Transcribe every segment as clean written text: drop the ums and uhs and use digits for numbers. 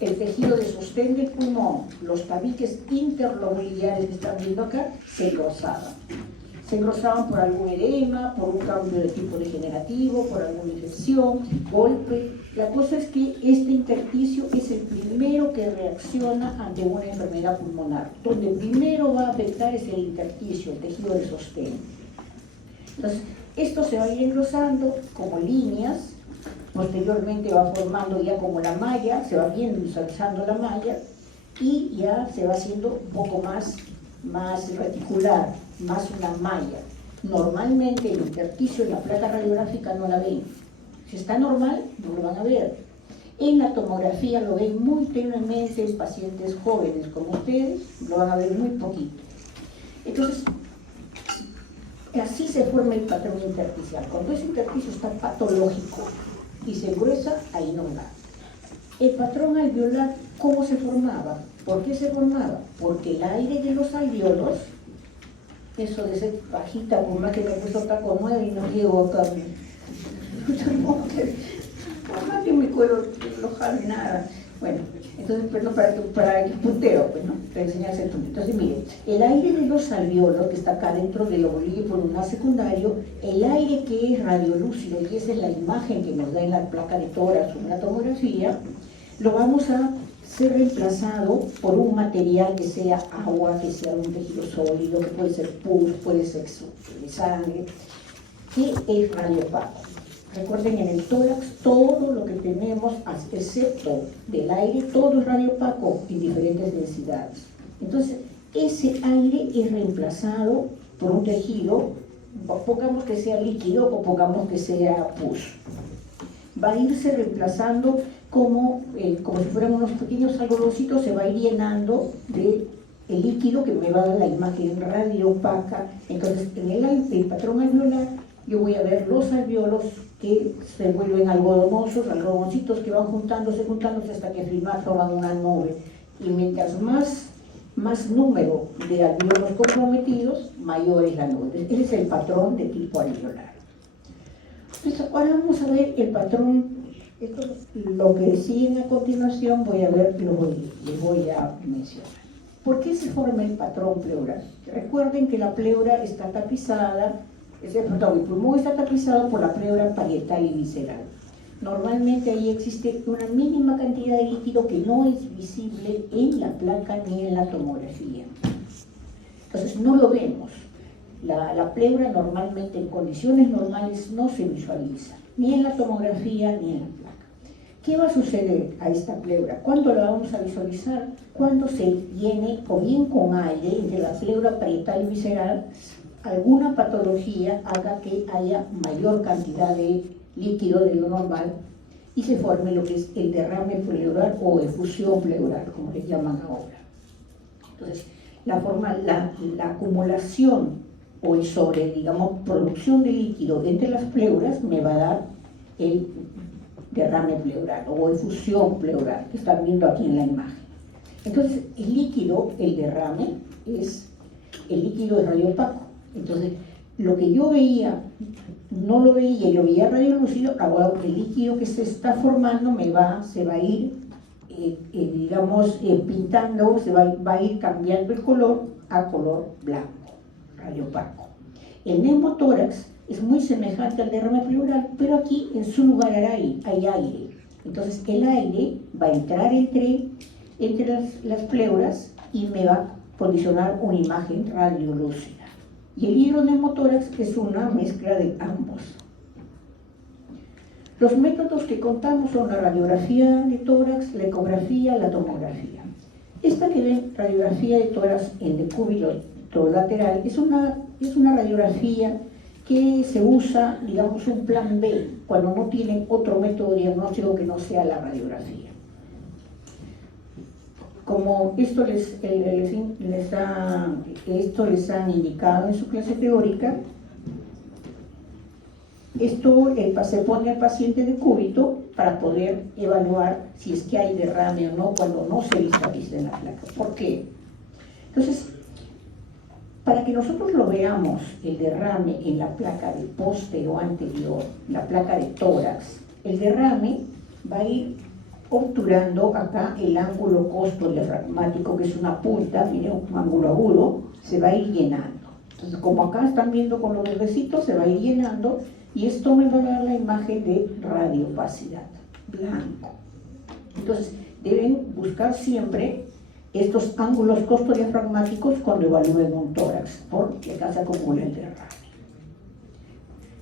el tejido de sostén del pulmón, los tabiques interlobulares que están viendo acá, se engrosaban. Se engrosaban por algún edema, por un cambio de tipo degenerativo, por alguna infección, golpe. La cosa es que este intersticio es el primero que reacciona ante una enfermedad pulmonar. Donde primero va a afectar es el intersticio, el tejido de sostén. Entonces, esto se va a ir engrosando como líneas, posteriormente va formando ya como la malla, se va viendo visualizando la malla y ya se va haciendo un poco más reticular, más una malla. Normalmente el intersticio en la placa radiográfica no la ven. Si está normal, no lo van a ver. En la tomografía lo ven muy tenuemente en pacientes jóvenes como ustedes, lo van a ver muy poquito. Entonces, así se forma el patrón intersticial. Cuando ese intersticio está patológico y se engruesa, ahí no va. El patrón alveolar, ¿cómo se formaba? ¿Por qué se formaba? Porque el aire de los alveolos, eso de ser bajita, por más que me puso taco 9 y no llego acá, por más que me puedo alojar ni nada. Bueno, entonces, perdón, para el punteo, pues, ¿no? Para enseñarse el punteo. Entonces, miren, el aire de los alveolos, que está acá dentro del obliguo pulmonar secundario, el aire que es radiolúcido, y esa es la imagen que nos da en la placa de tórax o en la tomografía, lo vamos a ser reemplazado por un material que sea agua, que sea un tejido sólido, que puede ser pus, puede ser de sangre, que es radiopaco. Recuerden, en el tórax todo lo que tenemos, excepto del aire, todo es radiopaco en diferentes densidades. Entonces, ese aire es reemplazado por un tejido, pongamos que sea líquido o pongamos que sea pus. Va a irse reemplazando como si fueran unos pequeños algodoncitos, se va a ir llenando de el líquido que me va a dar la imagen radiopaca. Entonces, en el patrón alveolar, yo voy a ver los alveolos que se vuelven algodonosos, algodoncitos que van juntándose hasta que al final forman una nube. Y mientras más número de alveolos comprometidos, mayor es la nube. Ese es el patrón de tipo alveolar. Entonces, ahora vamos a ver el patrón. Esto, lo que sigue a continuación, les voy a mencionar. ¿Por qué se forma el patrón pleural? Recuerden que la pleura está tapizada, el pulmón está tapizado por la pleura parietal y visceral. Normalmente ahí existe una mínima cantidad de líquido que no es visible en la placa ni en la tomografía. Entonces no lo vemos. La pleura normalmente en condiciones normales no se visualiza, ni en la tomografía ni en la placa. ¿Qué va a suceder a esta pleura? ¿Cuándo la vamos a visualizar? Cuando se llene o bien con aire entre la pleura parietal y visceral, alguna patología haga que haya mayor cantidad de líquido de lo normal y se forme lo que es el derrame pleural o efusión pleural, como les llaman ahora. Entonces, la acumulación o el producción de líquido entre las pleuras me va a dar el derrame pleural o efusión pleural que están viendo aquí en la imagen. Entonces, el líquido, el derrame, el líquido es radiopaco. Entonces, lo que yo veía, no lo veía y lo veía radiolúcido, ahora el líquido que se está formando se va a ir, pintando, va a ir cambiando el color a color blanco, radiopaco. El neumotórax es muy semejante al derrame pleural, pero aquí en su lugar hay aire. Entonces, el aire va a entrar entre las pleuras y me va a condicionar una imagen radiolúcida. Y el hidroneumotórax es una mezcla de ambos. Los métodos que contamos son la radiografía de tórax, la ecografía, la tomografía. Esta que ven, radiografía de tórax en decúbito lateral, es una radiografía que se usa, digamos, un plan B, cuando no tienen otro método diagnóstico que no sea la radiografía. Como esto les han indicado en su clase teórica, esto se pone al paciente de cúbito para poder evaluar si es que hay derrame o no cuando no se visualiza en la placa. ¿Por qué? Entonces, para que nosotros lo veamos, el derrame en la placa de póstero anterior, la placa de tórax, el derrame va a ir obturando acá el ángulo costodiafragmático, que es una punta, miren, un ángulo agudo, se va a ir llenando. Entonces, como acá están viendo con los verdecitos, se va a ir llenando, y esto me va a dar la imagen de radioopacidad, blanco. Entonces, deben buscar siempre estos ángulos costodiafragmáticos cuando evalúen un tórax, porque acá se acumula el derrame.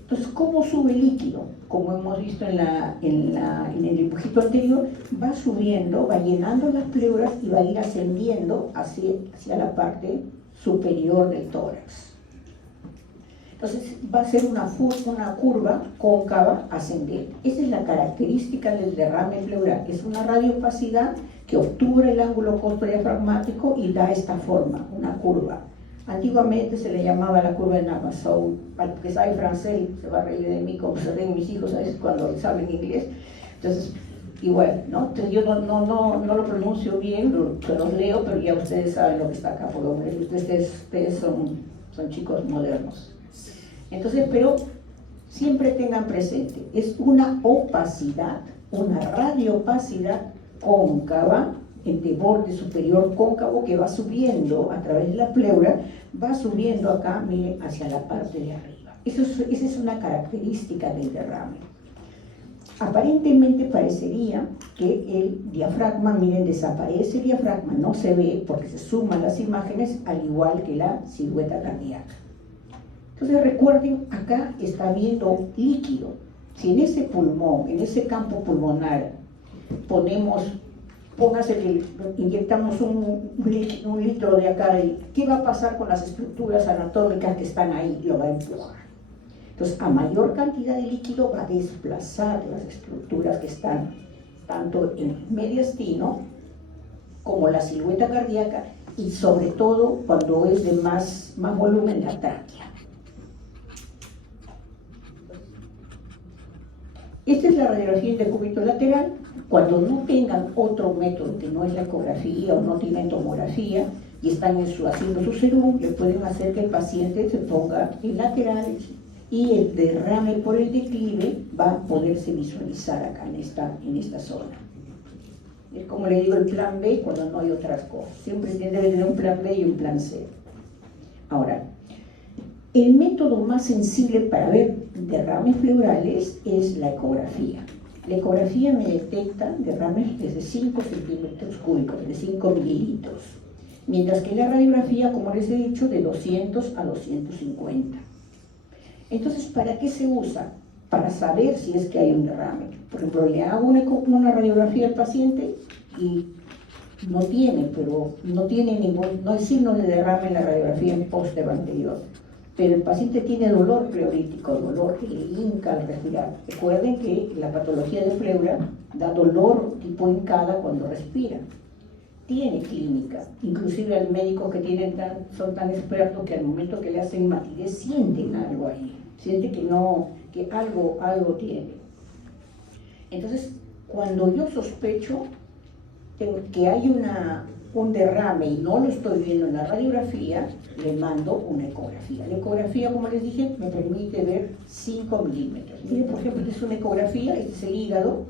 Entonces, ¿cómo sube el líquido? Como hemos visto en el dibujito anterior, va subiendo, va llenando las pleuras y va a ir ascendiendo hacia la parte superior del tórax. Entonces, va a ser una curva cóncava ascendente. Esa es la característica del derrame pleural. Es una radioopacidad que obtura el ángulo costodiafragmático y da esta forma, una curva. Antiguamente se le llamaba la curva de Navier-Stokes. Para el que sabe francés se va a reír de mí, como se ríen mis hijos a veces cuando saben inglés. Entonces, igual, ¿no? Entonces yo no lo pronuncio bien, se los leo, pero ya ustedes saben lo que está acá, porque ustedes son chicos modernos. Entonces, pero siempre tengan presente, es una opacidad, una radioopacidad cóncava, de borde superior cóncavo, que va subiendo a través de la pleura, va subiendo acá, miren, hacia la parte de arriba. Esa es una característica del derrame. Aparentemente parecería que el diafragma, miren, desaparece el diafragma, no se ve porque se suman las imágenes, al igual que la silueta cardíaca. Entonces recuerden, acá está viendo líquido. Si en ese pulmón, en ese campo pulmonar, póngase que inyectamos un litro de acá, ¿qué va a pasar con las estructuras anatómicas que están ahí? Lo va a empujar. Entonces, a mayor cantidad de líquido va a desplazar las estructuras que están tanto en el mediastino como la silueta cardíaca, y sobre todo cuando es de más volumen, la tráquea. Esta es la radiografía de decúbito lateral. Cuando no tengan otro método que no es la ecografía o no tienen tomografía y están haciendo su serum, le pueden hacer que el paciente se ponga en lateral y el derrame por el declive va a poderse visualizar acá en esta zona. Es como le digo, el plan B cuando no hay otras cosas. Siempre debe tener un plan B y un plan C. Ahora, el método más sensible para ver derrames pleurales es la ecografía. La ecografía me detecta derrames desde 5 centímetros cúbicos, de 5 mililitros, mientras que la radiografía, como les he dicho, de 200 a 250. Entonces, ¿para qué se usa? Para saber si es que hay un derrame. Por ejemplo, le hago una radiografía al paciente y no hay signo de derrame en la radiografía en póster anterior. Pero el paciente tiene dolor pleurítico, dolor que le hinca al respirar. Recuerden que la patología de pleura da dolor tipo hincada cuando respira. Tiene clínica, inclusive al médico que son tan expertos que al momento que le hacen matidez sienten algo ahí, sienten que algo tiene. Entonces, cuando yo sospecho que hay un derrame y no lo estoy viendo en la radiografía, le mando una ecografía. La ecografía, como les dije, me permite ver 5 milímetros. Miren, por ejemplo, esta es una ecografía, este es el hígado,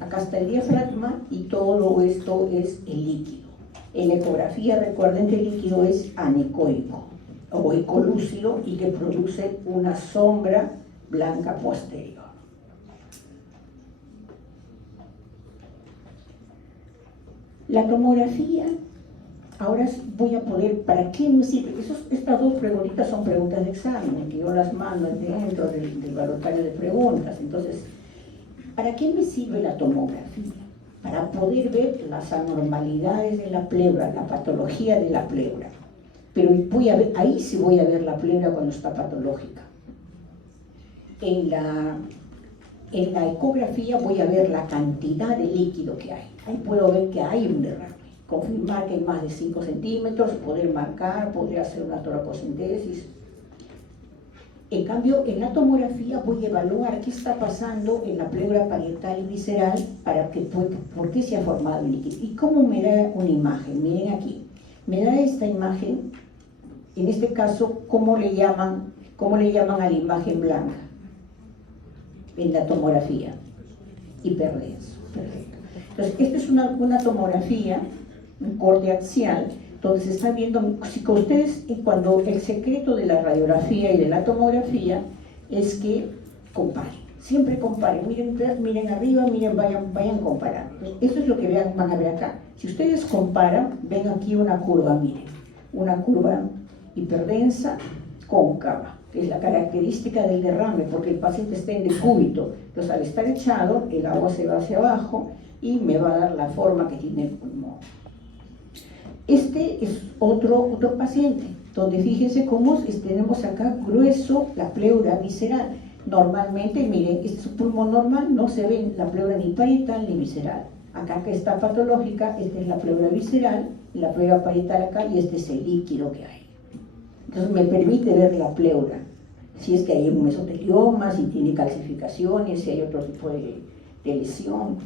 acá está el diafragma y todo esto es el líquido. En la ecografía, recuerden que el líquido es anecoico o ecolúcido y que produce una sombra blanca posterior. La tomografía, ahora voy a poder, ¿para qué me sirve? Estas dos preguntitas son preguntas de examen, que yo las mando dentro del balotario de preguntas. Entonces, ¿para qué me sirve la tomografía? Para poder ver las anormalidades de la pleura, la patología de la pleura. Pero ahí sí voy a ver la pleura cuando está patológica. En la ecografía voy a ver la cantidad de líquido que hay. Ahí puedo ver que hay un derrame, confirmar que hay más de 5 centímetros, poder marcar, podría hacer una toracocentesis. En cambio, en la tomografía voy a evaluar qué está pasando en la pleura parietal y visceral por qué se ha formado el líquido. ¿Y cómo me da una imagen? Miren aquí, me da esta imagen, en este caso, ¿cómo le llaman a la imagen blanca? En la tomografía, hiperdenso, perfecto. Entonces, esta es una tomografía, un corte axial, donde se está viendo, si con ustedes, cuando el secreto de la radiografía y de la tomografía es que comparen, siempre comparen, miren arriba, miren, vayan comparando. Entonces, eso es lo que van a ver acá. Si ustedes comparan, ven aquí una curva, miren, una curva hiperdensa, cóncava, que es la característica del derrame, porque el paciente está en decúbito. Entonces, al estar echado, el agua se va hacia abajo y me va a dar la forma que tiene el pulmón. Este es otro paciente, donde fíjense cómo tenemos acá grueso la pleura visceral. Normalmente, miren, este es un pulmón normal, no se ve la pleura ni parietal ni visceral. Acá que está patológica, esta es la pleura visceral, la pleura parietal acá, y este es el líquido que hay. Entonces me permite ver la pleura, si es que hay un mesotelioma, si tiene calcificaciones, si hay otro tipo de lesión.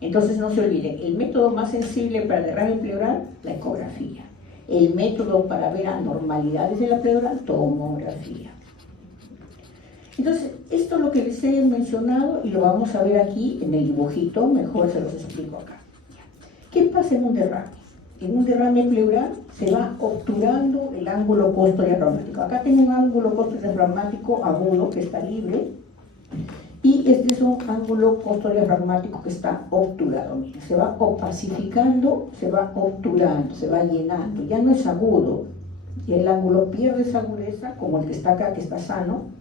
Entonces no se olviden, el método más sensible para derrame pleural, la ecografía. El método para ver anormalidades de la pleura, tomografía. Entonces, esto es lo que les he mencionado y lo vamos a ver aquí en el dibujito, mejor se los explico acá. ¿Qué pasa en un derrame? En un derrame pleural se va obturando el ángulo costodiafragmático. Acá tengo un ángulo costodiafragmático agudo que está libre y este es un ángulo costodiafragmático que está obturado. Miren, se va opacificando, se va obturando, se va llenando. Ya no es agudo y el ángulo pierde esa agudeza como el que está acá, que está sano.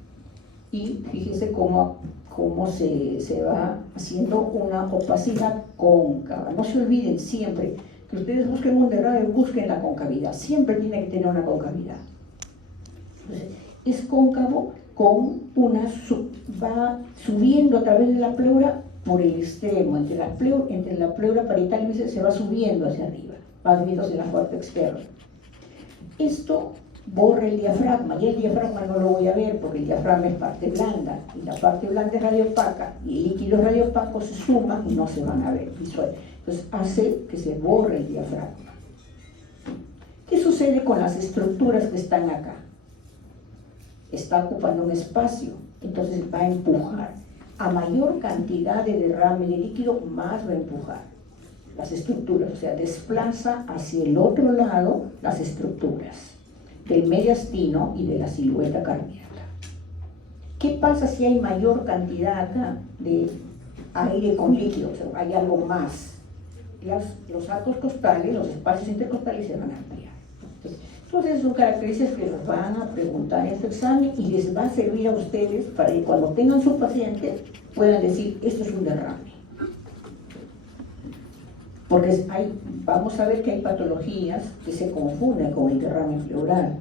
Y fíjense cómo se va haciendo una opacidad cóncava. No se olviden siempre que ustedes busquen un derrame, busquen la concavidad. Siempre tiene que tener una concavidad. Entonces, es cóncavo con va subiendo a través de la pleura por el extremo, entre la pleura parietal y visceral se va subiendo hacia arriba, va subiendo hacia la puerta externa. Esto borra el diafragma, y el diafragma no lo voy a ver porque el diafragma es parte blanda, y la parte blanda es radiopaca, y el líquido radiopaco se suma y no se van a ver visual. Entonces hace que se borre el diafragma. ¿Qué sucede con las estructuras que están acá? Está ocupando un espacio, entonces va a empujar. A mayor cantidad de derrame de líquido, más va a empujar las estructuras, o sea, desplaza hacia el otro lado las estructuras del mediastino y de la silueta cardíaca. ¿Qué pasa si hay mayor cantidad acá de aire con líquido? O sea, hay algo más. Los arcos costales, los espacios intercostales se van a ampliar. Entonces son características que nos van a preguntar en su examen y les va a servir a ustedes para que cuando tengan su paciente puedan decir, esto es un derrame. Porque vamos a ver que hay patologías que se confunden con el derrame pleural.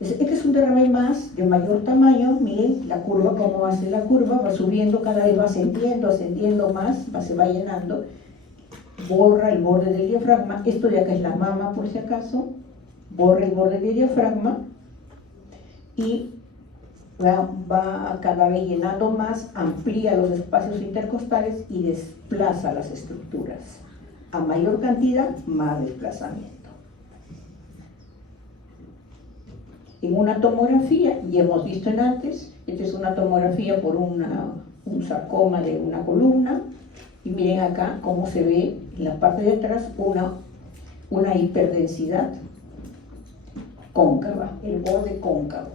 Este es un derrame más, de mayor tamaño. Miren la curva, cómo hace la curva, va subiendo, cada vez va ascendiendo más, se va llenando. Borra el borde del diafragma. Esto de acá es la mama, por si acaso. Borra el borde del diafragma y va cada vez llenando más, amplía los espacios intercostales y desplaza las estructuras. A mayor cantidad, más desplazamiento. En una tomografía, ya hemos visto en antes, esta es una tomografía por un sarcoma de una columna, y miren acá cómo se ve en la parte de atrás una hiperdensidad cóncava, el borde cóncavo.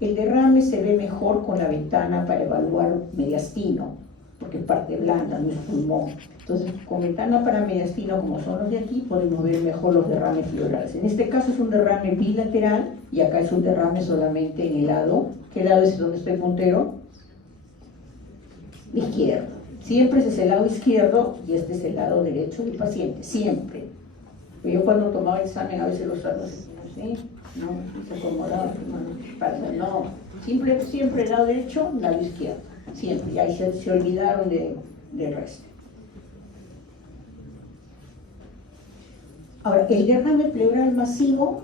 El derrame se ve mejor con la ventana para evaluar mediastino, porque es parte blanda, no es pulmón. Entonces, con ventana para mediastino, como son los de aquí, podemos ver mejor los derrames pleurales. En este caso es un derrame bilateral y acá es un derrame solamente en el lado. ¿Qué lado es donde estoy puntero? Izquierdo. Siempre ese es el lado izquierdo y este es el lado derecho del paciente, siempre. Yo cuando tomaba el examen a veces los hago así, no, se acomodaba, no, siempre el lado derecho, lado izquierdo, siempre, y ahí se olvidaron del resto. Ahora, el derrame pleural masivo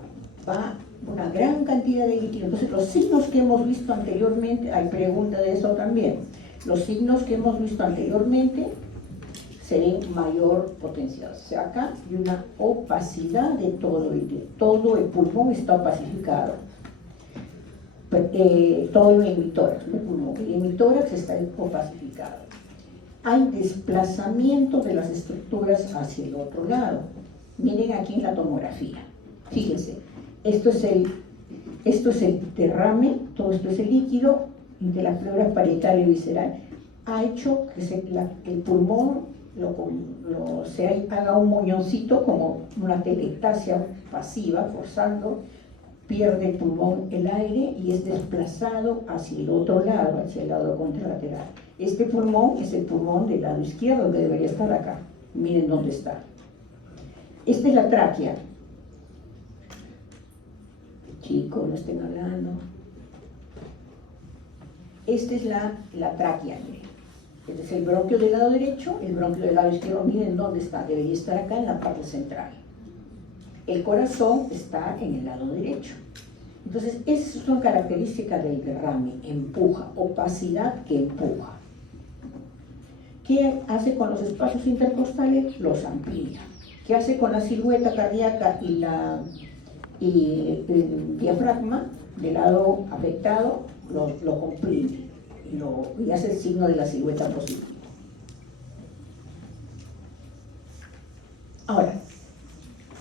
va una gran cantidad de líquido. Entonces, los signos que hemos visto anteriormente, hay pregunta de eso también, los signos que hemos visto anteriormente se ven mayor potencial. O sea, acá hay una opacidad de todo el pulmón está opacificado. todo el hemitórax, el pulmón. El hemitórax está opacificado. Hay desplazamiento de las estructuras hacia el otro lado. Miren aquí en la tomografía. Fíjense, esto es el derrame, todo esto es el líquido de la pleura parietal y visceral. Ha hecho que el pulmón se haga un moñoncito, como una telectasia pasiva, forzando, pierde el pulmón el aire y es desplazado hacia el otro lado, hacia el lado contralateral. Este pulmón es el pulmón del lado izquierdo, que debería estar acá. Miren dónde está. Esta es la tráquea. Chicos, no estén hablando. Esta es la tráquea, miren. Este es el bronquio del lado derecho, el bronquio del lado izquierdo, miren dónde está, debería estar acá en la parte central. El corazón está en el lado derecho. Entonces, esas son características del derrame, empuja, opacidad que empuja. ¿Qué hace con los espacios intercostales? Los amplía. ¿Qué hace con la silueta cardíaca y el diafragma del lado afectado? Lo comprime y hace el signo de la silueta positiva. Ahora,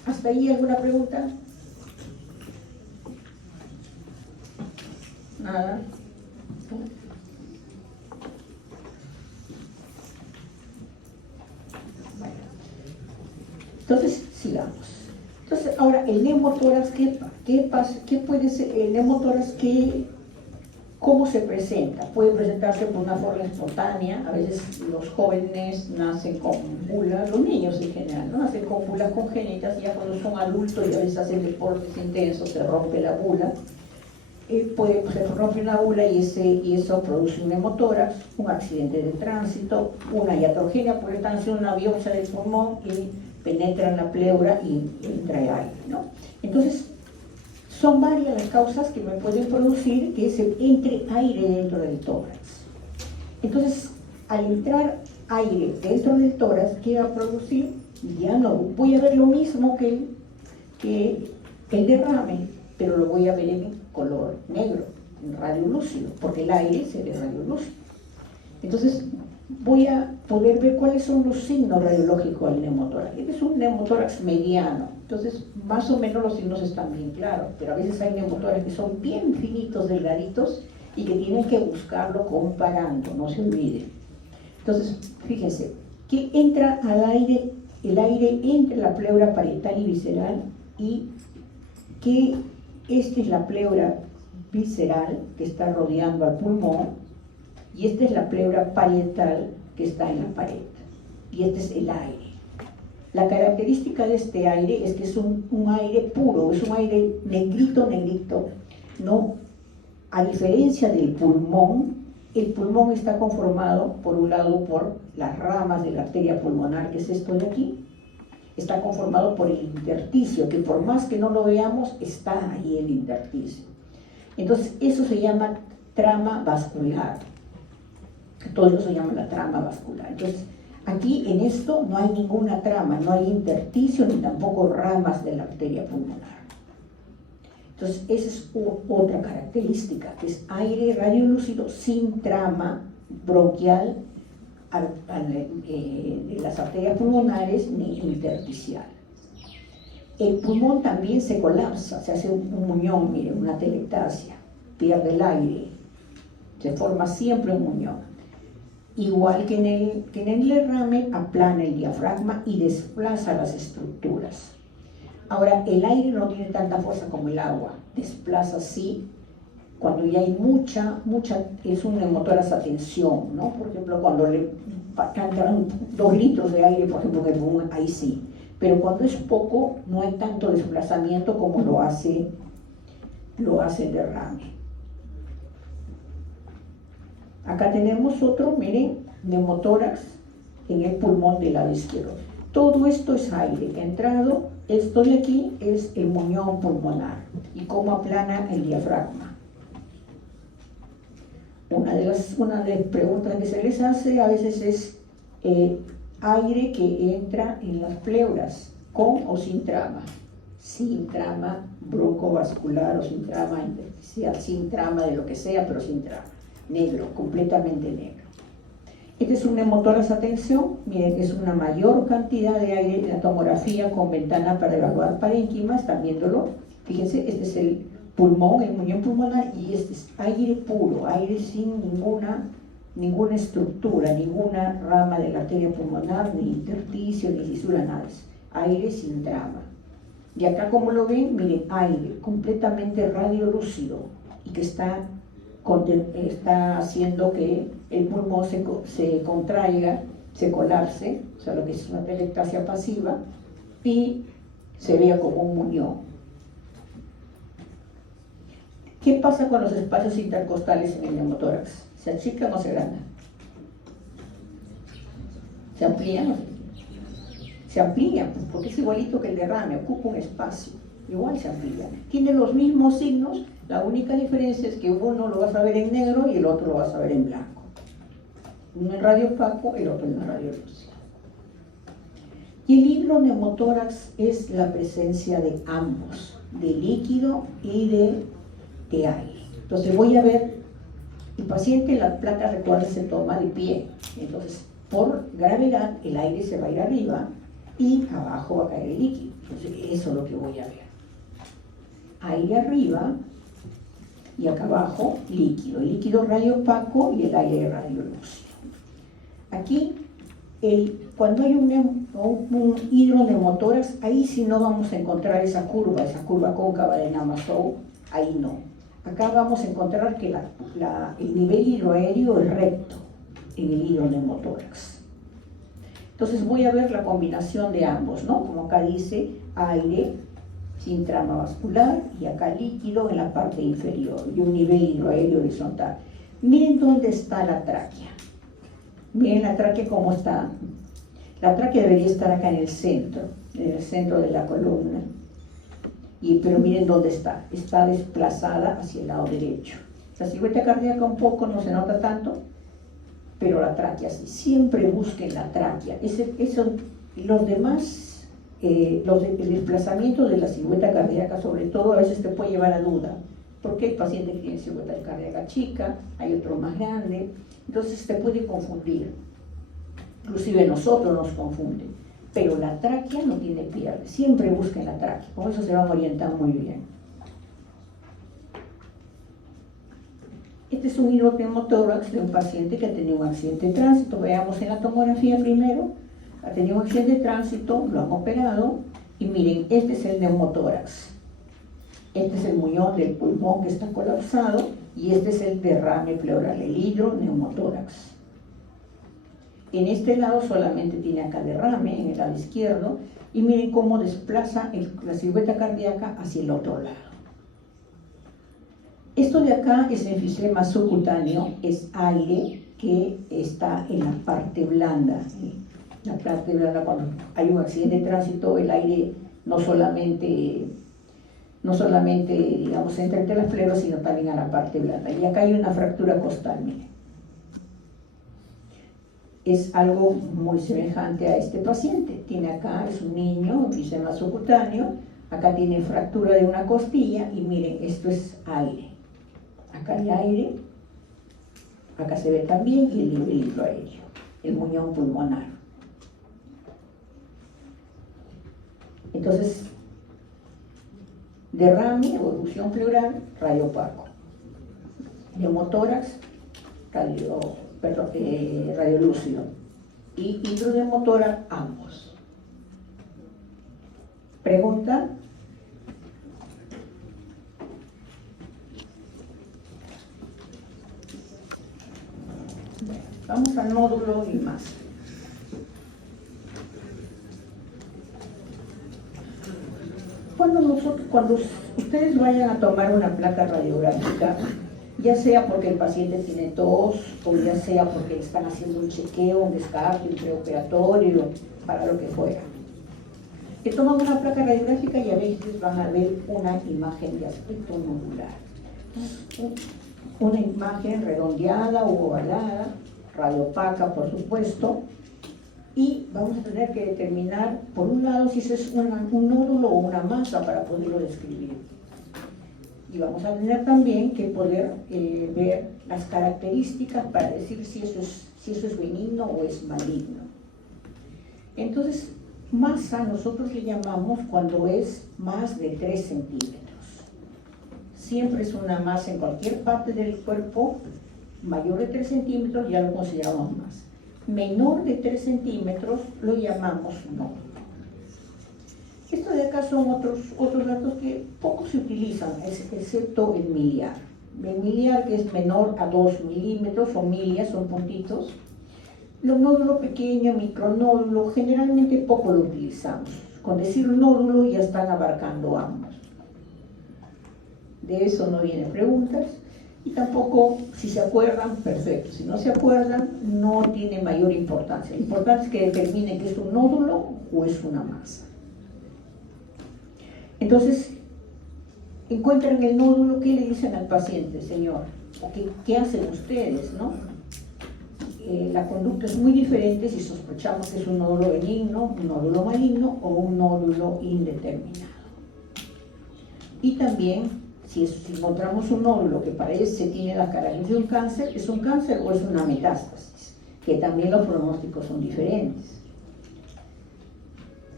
¿hasta ahí alguna pregunta? Nada. Bueno. Entonces, sigamos. Entonces, ahora, el neumotórax, ¿qué pasa? ¿Qué puede ser? El neumotórax, ¿cómo se presenta? Puede presentarse por una forma espontánea. A veces los jóvenes nacen con bulas, los niños en general, ¿no? Nacen con bulas congénitas, y ya cuando son adultos y a veces hacen deportes intensos, se rompe la bula. Se rompe una bula y eso produce un neumotórax, un accidente de tránsito, una iatrogenia, por lo tanto, una biopsia del pulmón y penetra en la pleura y entra aire, ¿no? Entonces, son varias las causas que me pueden producir que se entre aire dentro del tórax. Entonces, al entrar aire dentro del tórax, ¿qué va a producir? Ya no voy a ver lo mismo que el derrame, pero lo voy a ver en color negro, en radiolúcido, porque el aire se ve radiolúcido. Entonces, voy a poder ver cuáles son los signos radiológicos del neumotórax. Este es un neumotórax mediano, entonces más o menos los signos están bien claros, pero a veces hay neumotórax que son bien finitos, delgaditos, y que tienen que buscarlo comparando, no se olviden. Entonces, fíjense, que entra al aire, el aire entre la pleura parietal y visceral, y que esta es la pleura visceral que está rodeando al pulmón, y esta es la pleura parietal que está en la pared, y este es el aire. La característica de este aire es que es un aire puro, es un aire negrito, ¿no? A diferencia del pulmón, el pulmón está conformado, por un lado, por las ramas de la arteria pulmonar, que es esto de aquí. Está conformado por el intersticio, que por más que no lo veamos, está ahí el intersticio. Entonces, eso se llama trama vascular. Todo eso se llama la trama vascular. Entonces, aquí en esto no hay ninguna trama, no hay intersticio ni tampoco ramas de la arteria pulmonar. Entonces, esa es otra característica, que es aire radiolúcido sin trama bronquial de las arterias pulmonares ni intersticial. El pulmón también se colapsa, se hace un muñón, miren, una telectasia, pierde el aire, se forma siempre un muñón. Igual que en el derrame, aplana el diafragma y desplaza las estructuras. Ahora, el aire no tiene tanta fuerza como el agua, desplaza sí, cuando ya hay mucha, es un neumotórax a tensión, ¿no? Por ejemplo, cuando le cantan 2 litros de aire, por ejemplo, en el pulmón, ahí sí. Pero cuando es poco, no hay tanto desplazamiento como lo hace el derrame. Acá tenemos otro, miren, neumotórax en el pulmón del lado izquierdo. Todo esto es aire que ha entrado, esto de aquí es el muñón pulmonar y cómo aplana el diafragma. Una de las preguntas que se les hace a veces es aire que entra en las pleuras, con o sin trama. sin trama broncovascular o sin trama intersticial, sin trama de lo que sea, pero sin trama. Negro, completamente negro. Este es un neumotórax, atención, miren, es una mayor cantidad de aire en la tomografía con ventana para evaluar parénquima, están viéndolo. Fíjense, este es el pulmón, el muñón pulmonar, y este es aire puro, aire sin ninguna estructura, ninguna rama de la arteria pulmonar, ni intersticio, ni fisura, nada. Es aire sin trama. Y acá, como lo ven, miren, aire completamente radiolúcido y que está haciendo que el pulmón se contraiga, se colapse, o sea, lo que es una atelectasia pasiva, y se vea como un muñón. ¿Qué pasa con los espacios intercostales en el neumotórax? ¿Se achican o se agrandan? ¿Se amplían? Se amplían, porque es igualito que el derrame, ocupa un espacio, igual se amplía. Tiene los mismos signos, la única diferencia es que uno lo vas a ver en negro y el otro lo vas a ver en blanco. Uno en radio opaco, el otro en radio lúcido. Y el hidroneumotórax es la presencia de ambos, de líquido y de aire. Entonces voy a ver, el paciente, la placa, recuerda, se toma de pie. Entonces, por gravedad, el aire se va a ir arriba y abajo va a caer el líquido. Entonces, eso es lo que voy a ver. Aire arriba y acá abajo, líquido. El líquido radio opaco y el aire radio lúcido. Aquí, cuando hay un hidroneumotórax, ahí sí no vamos a encontrar esa curva cóncava de Namasou, ahí no. Acá vamos a encontrar que el nivel hidroaéreo es recto en el hidroneumotórax. Entonces voy a ver la combinación de ambos, ¿no? Como acá dice, aire sin trama vascular y acá líquido en la parte inferior y un nivel hidroaéreo horizontal. Miren dónde está la tráquea. Miren la tráquea cómo está. La tráquea debería estar acá en el centro de la columna. Pero miren dónde está desplazada hacia el lado derecho. La silueta cardíaca un poco no se nota tanto, pero la tráquea sí. Siempre busquen la tráquea. Los demás, el desplazamiento de la silueta cardíaca, sobre todo, a veces te puede llevar a duda, porque hay pacientes que tienen silueta cardíaca chica, hay otro más grande, entonces te puede confundir. Inclusive nosotros nos confunden. Pero la tráquea no tiene pierde, siempre busquen la tráquea, con eso se van a orientar muy bien. Este es un hidroneumotórax de un paciente que ha tenido un accidente de tránsito. Veamos en la tomografía primero, ha tenido un accidente de tránsito, lo han operado, y miren, este es el neumotórax. Este es el muñón del pulmón que está colapsado, y este es el derrame pleural, el hidroneumotórax. En este lado solamente tiene acá derrame, en el lado izquierdo, y miren cómo desplaza la silueta cardíaca hacia el otro lado. Esto de acá es enfisema subcutáneo, es aire que está en la parte blanda. La parte blanda, cuando hay un accidente de tránsito, el aire no solamente digamos, entra entre las pleuras, sino también a la parte blanda. Y acá hay una fractura costal, miren. Es algo muy semejante a este paciente. Tiene acá, es un niño, enfisema subcutáneo, acá tiene fractura de una costilla y miren, esto es aire. Acá hay aire, acá se ve también y el nivel hidroaéreo, el muñón pulmonar. Entonces, derrame o erupción pleural, radio opaco. Neumotórax, radiolúcido, y hidroneumotórax, ambos. ¿Pregunta? Vamos al módulo y más. Cuando ustedes vayan a tomar una placa radiográfica, ya sea porque el paciente tiene tos, o ya sea porque le están haciendo un chequeo, un descarte, un preoperatorio, para lo que fuera. Que toman una placa radiográfica y a veces van a ver una imagen de aspecto nodular. Una imagen redondeada o ovalada, radiopaca, por supuesto, y vamos a tener que determinar, por un lado, si eso es un nódulo o una masa para poderlo describir. Y vamos a tener también que poder ver las características para decir si eso es benigno o es maligno. Entonces, masa nosotros le llamamos cuando es más de 3 centímetros. Siempre es una masa en cualquier parte del cuerpo mayor de 3 centímetros, ya lo consideramos más. Menor de 3 centímetros lo llamamos nódulo. Esto de acá son otros datos que poco se utilizan, excepto el miliar. El miliar, que es menor a 2 milímetros, o milias, son puntitos. Los nódulos pequeños, micronódulo, generalmente poco lo utilizamos. Con decir nódulo ya están abarcando ambos. De eso no vienen preguntas. Y tampoco, si se acuerdan, perfecto. Si no se acuerdan, no tiene mayor importancia. Lo importante es que determinen que es un nódulo o es una masa. Entonces, encuentran el nódulo, ¿qué le dicen al paciente, señor? ¿Qué hacen ustedes, no? La conducta es muy diferente si sospechamos que es un nódulo benigno, un nódulo maligno o un nódulo indeterminado. Y también, si encontramos un nódulo que parece tiene las características de un cáncer, ¿es un cáncer o es una metástasis? Que también los pronósticos son diferentes.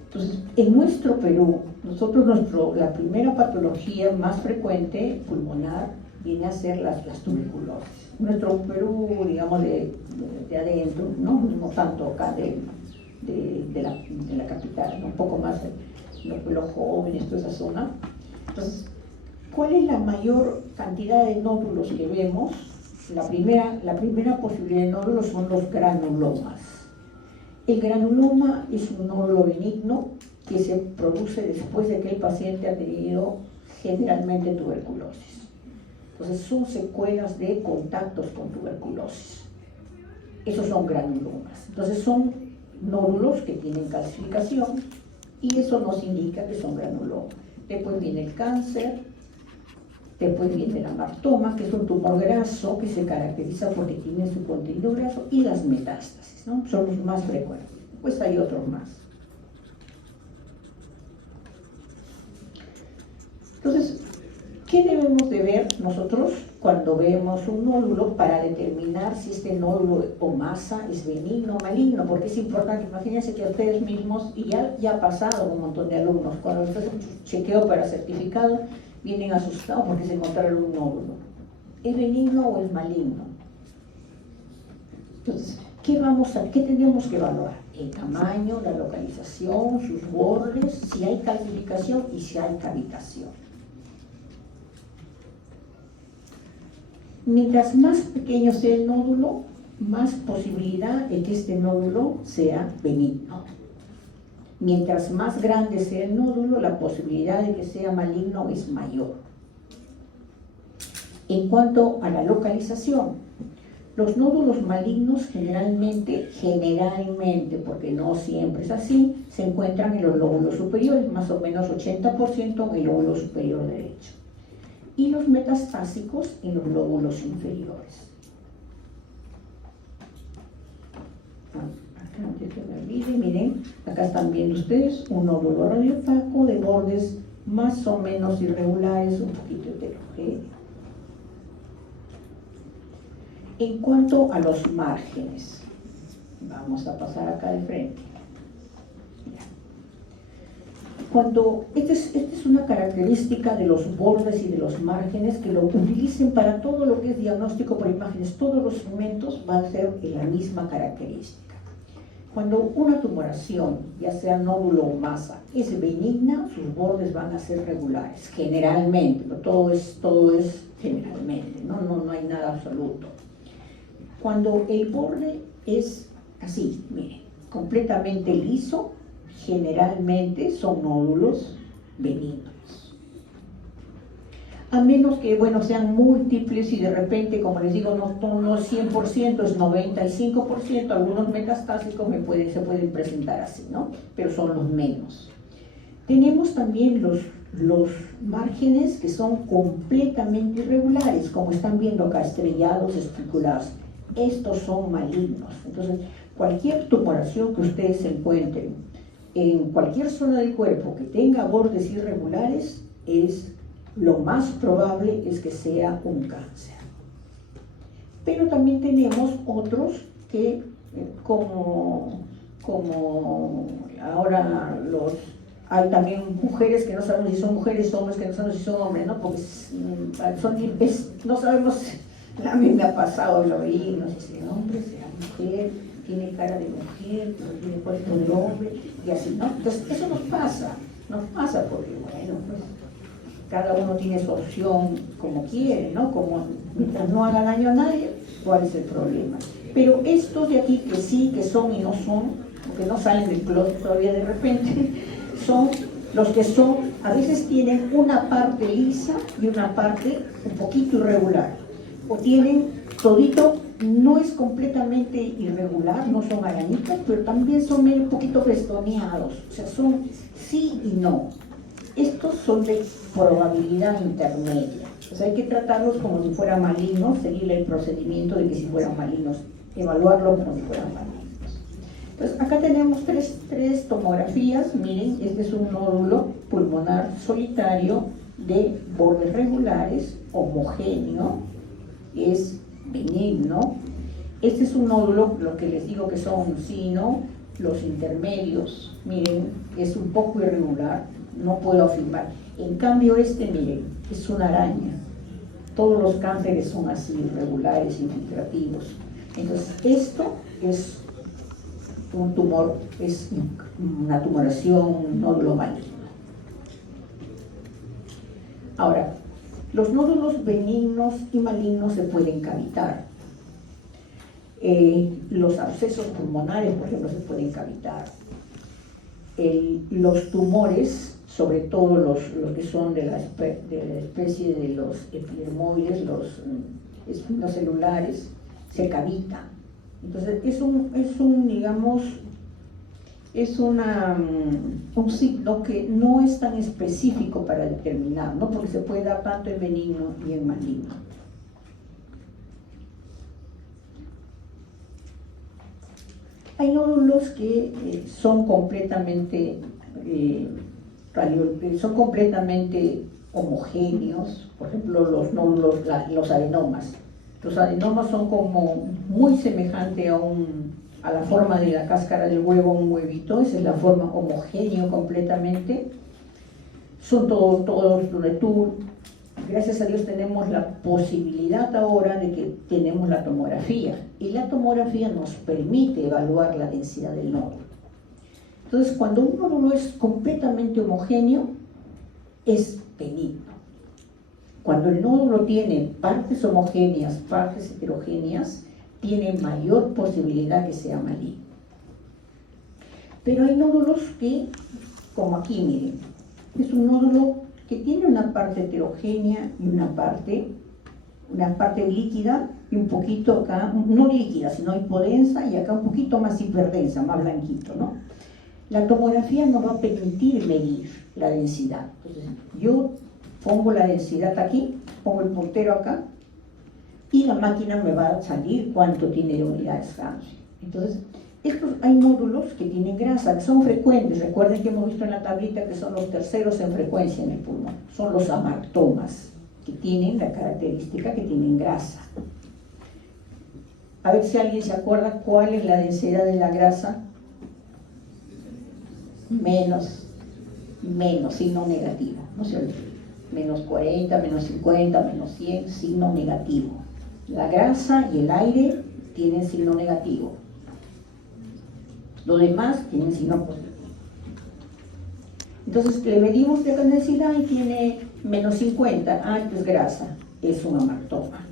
Entonces, en nuestro Perú, la primera patología más frecuente pulmonar viene a ser las tuberculosis. Nuestro Perú, digamos, de adentro, no tanto acá de la capital, ¿no? Un poco más los jóvenes, toda esa zona. Entonces, ¿cuál es la mayor cantidad de nódulos que vemos? La primera posibilidad de nódulos son los granulomas. El granuloma es un nódulo benigno que se produce después de que el paciente ha tenido generalmente tuberculosis. Entonces son secuelas de contactos con tuberculosis. Esos son granulomas. Entonces son nódulos que tienen calcificación y eso nos indica que son granulomas. Después viene el cáncer, después viene el amartoma, que es un tumor graso que se caracteriza porque tiene su contenido graso, y las metástasis, ¿no? Son los más frecuentes. Pues hay otros más. Entonces, ¿qué debemos de ver nosotros cuando vemos un nódulo para determinar si este nódulo o masa es benigno o maligno? Porque es importante, imagínense que ustedes mismos, y ya ha pasado con un montón de alumnos, cuando les hacen un chequeo para certificado, vienen asustados porque se encontraron un nódulo. ¿Es benigno o es maligno? Entonces, ¿qué tenemos que evaluar? El tamaño, la localización, sus bordes, si hay calcificación y si hay cavitación. Mientras más pequeño sea el nódulo, más posibilidad de que este nódulo sea benigno. Mientras más grande sea el nódulo, la posibilidad de que sea maligno es mayor. En cuanto a la localización, los nódulos malignos generalmente, porque no siempre es así, se encuentran en los lóbulos superiores, más o menos 80% en el lóbulo superior derecho. Y los metastásicos en los lóbulos inferiores. Antes que me olvide, miren, acá están viendo ustedes un nódulo radiopaco de bordes más o menos irregulares, un poquito heterogéneo. En cuanto a los márgenes, vamos a pasar acá de frente. Esta es una característica de los bordes y de los márgenes que lo utilicen para todo lo que es diagnóstico por imágenes. Todos los segmentos van a ser de la misma característica. Cuando una tumoración, ya sea nódulo o masa, es benigna, sus bordes van a ser regulares, generalmente, pero todo es generalmente, no hay nada absoluto. Cuando el borde es así, miren, completamente liso, generalmente son nódulos benignos. A menos que, sean múltiples y de repente, como les digo, no es 100%, es 95%, algunos metastásicos se pueden presentar así, ¿no? Pero son los menos. Tenemos también los márgenes que son completamente irregulares, como están viendo acá, estrellados, espiculados. Estos son malignos. Entonces, Cualquier tumoración que ustedes encuentren en cualquier zona del cuerpo que tenga bordes irregulares, lo más probable es que sea un cáncer. Pero también tenemos otros que, como ahora hay también mujeres que no sabemos si son mujeres, hombres que no sabemos si son hombres, ¿no? Porque no sabemos, a mí me ha pasado, lo veí, no sé si es hombre, sea mujer, tiene cara de mujer, pero tiene cuerpo de hombre, y así, ¿no? Entonces, eso nos pasa porque, bueno, pues cada uno tiene su opción como quiere, ¿no? Como mientras no haga daño a nadie, ¿cuál es el problema? Pero estos de aquí que sí, que son y no son, porque no salen del closet todavía de repente, son los que son, a veces tienen una parte lisa y una parte un poquito irregular, o tienen todito, no es completamente irregular, no son arañitas, pero también son un poquito festoneados, o sea, son sí y no. Estos son de probabilidad intermedia, o sea, hay que tratarlos como si fueran malignos, seguir el procedimiento de que si fueran malignos, evaluarlos como si fueran malignos. Entonces, acá tenemos tres tomografías. Miren, este es un nódulo pulmonar solitario de bordes regulares, homogéneo, es benigno. Este es un nódulo, lo que les digo que son sí, no, los intermedios, miren, es un poco irregular, no puedo afirmar. En cambio miren, es una araña. Todos los cánceres son así, irregulares, infiltrativos. Entonces, esto es un tumor, es una tumoración, un nódulo maligno. Ahora, los nódulos benignos y malignos se pueden cavitar. Los abscesos pulmonares, por ejemplo, se pueden cavitar. Los tumores, sobre todo los que son de la especie de los epidermoides, los espinocelulares, se cavitan. Entonces, es un signo que no es tan específico para determinar, ¿no? Porque se puede dar tanto en benigno y en maligno. Hay nódulos que son completamente homogéneos, por ejemplo, los nódulos, los adenomas. Los adenomas son como muy semejantes a la forma de la cáscara del huevo, un huevito, esa es la forma homogénea completamente. Son todos donde tú, gracias a Dios, tenemos la posibilidad ahora de que tenemos la tomografía, y la tomografía nos permite evaluar la densidad del nódulo. Entonces, cuando un nódulo es completamente homogéneo, es benigno. Cuando el nódulo tiene partes homogéneas, partes heterogéneas, tiene mayor posibilidad que sea maligno. Pero hay nódulos que, como aquí, miren, es un nódulo que tiene una parte heterogénea y una parte líquida y un poquito acá, no líquida, sino hipodensa, y acá un poquito más hiperdensa, más blanquito, ¿no? La tomografía nos va a permitir medir la densidad. Entonces, yo pongo la densidad aquí, pongo el puntero acá, y la máquina me va a salir cuánto tiene de unidades Gauss. Entonces, hay nódulos que tienen grasa, que son frecuentes. Recuerden que hemos visto en la tablita que son los terceros en frecuencia en el pulmón. Son los amartomas, que tienen la característica que tienen grasa. A ver si alguien se acuerda cuál es la densidad de la grasa. Menos, signo negativo, no se olvide. Menos 40, menos 50, menos 100, signo negativo. La grasa y el aire tienen signo negativo. Lo demás tienen signo positivo. Entonces le medimos la densidad y tiene menos 50. Esto es grasa, es un amartoma.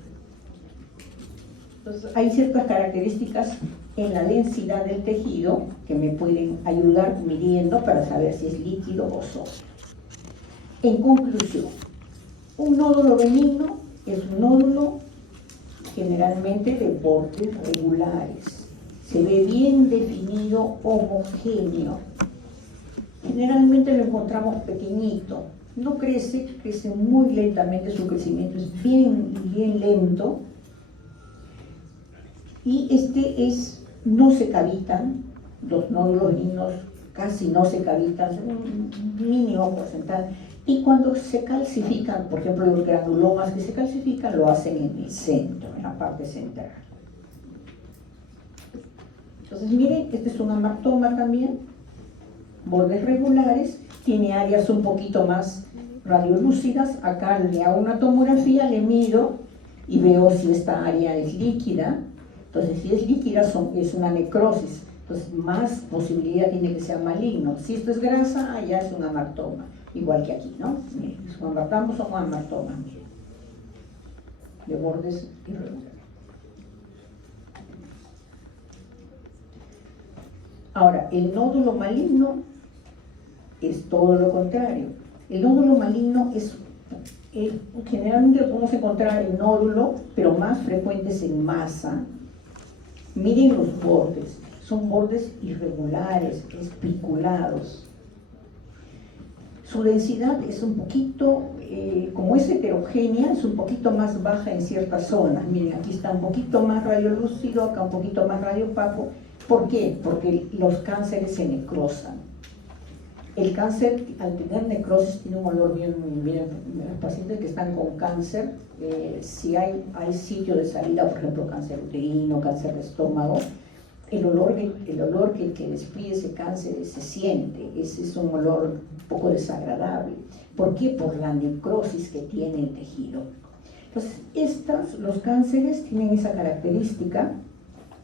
Entonces hay ciertas características en la densidad del tejido que me pueden ayudar midiendo para saber si es líquido o sólido. En conclusión, un nódulo benigno es un nódulo generalmente de bordes regulares. Se ve bien definido, homogéneo. Generalmente lo encontramos pequeñito. No crece muy lentamente, su crecimiento es bien lento. Y este es no se cavitan, los nódulos benignos casi no se cavitan, un mínimo porcentaje, y cuando se calcifican, por ejemplo los granulomas que se calcifican lo hacen en el centro, en la parte central. Entonces miren, este es un amartoma también, bordes regulares, tiene áreas un poquito más radiolúcidas. Acá le hago una tomografía, le mido y veo si esta área es líquida. Entonces si es líquida es una necrosis, entonces más posibilidad tiene que ser maligno. Si esto es grasa, allá es un amartoma, igual que aquí, ¿no? Miren, son amartomas, miren, de bordes irregulares. Ahora, el nódulo maligno es todo lo contrario. El nódulo maligno generalmente lo podemos encontrar en nódulo, pero más frecuentes en masa. Miren los bordes, son bordes irregulares, espiculados. Su densidad es un poquito, como es heterogénea, es un poquito más baja en ciertas zonas. Miren, aquí está un poquito más radiolúcido, acá un poquito más radiopaco. ¿Por qué? Porque los cánceres se necrosan. El cáncer, al tener necrosis, tiene un olor bien, los pacientes que están con cáncer, si hay sitio de salida, por ejemplo, cáncer uterino, cáncer de estómago, el olor que despide ese cáncer se siente, es un olor un poco desagradable. ¿Por qué? Por la necrosis que tiene el tejido. Entonces, los cánceres tienen esa característica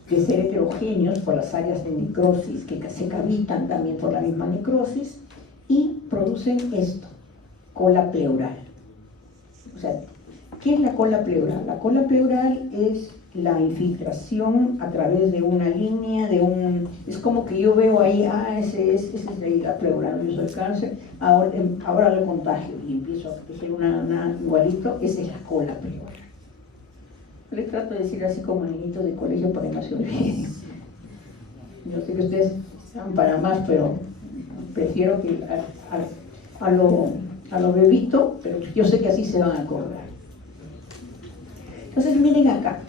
de ser heterogéneos por las áreas de necrosis, que se cavitan también por la misma necrosis, y producen esto, cola pleural. O sea, ¿qué es la cola pleural? La cola pleural es la infiltración a través de una línea, es como que yo veo ahí, ese es la pleural, yo soy cáncer, ahora lo contagio y empiezo a hacer una igualito, esa es la cola pleural. Les trato de decir así como niñitos de colegio para que no se olviden. Yo sé que ustedes están para más, pero prefiero que a lo bebito, pero yo sé que así se van a acordar. Entonces miren acá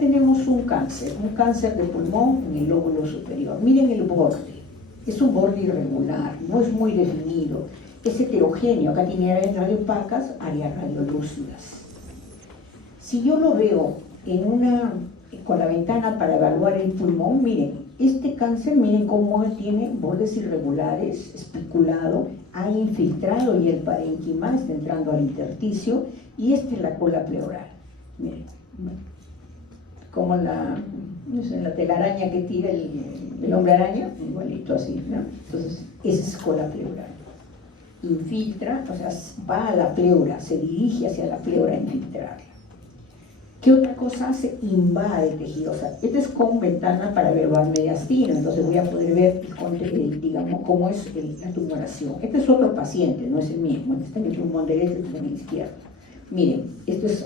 tenemos un cáncer de pulmón en el lóbulo superior. Miren el borde, es un borde irregular, no es muy definido, es heterogéneo, acá tiene áreas radiopacas, áreas radiolúcidas. Si yo lo veo con la ventana para evaluar el pulmón, miren, este cáncer, miren cómo tiene bordes irregulares, especulado, ha infiltrado y el parénquima está entrando al intersticio, y esta es la cola pleural. Miren, como la telaraña que tira el hombre araña, igualito así, ¿no? Entonces, esa es cola pleural. Infiltra, o sea, va a la pleura, se dirige hacia la pleura a infiltrarla. ¿Qué otra cosa hace? Invade el tejido. O sea, este es con ventana para evaluar mediastino, entonces voy a poder ver, digamos, cómo es la tumoración. Este es otro paciente, no es el mismo, este está en el pulmón derecho, este está en el izquierdo. Miren, esto es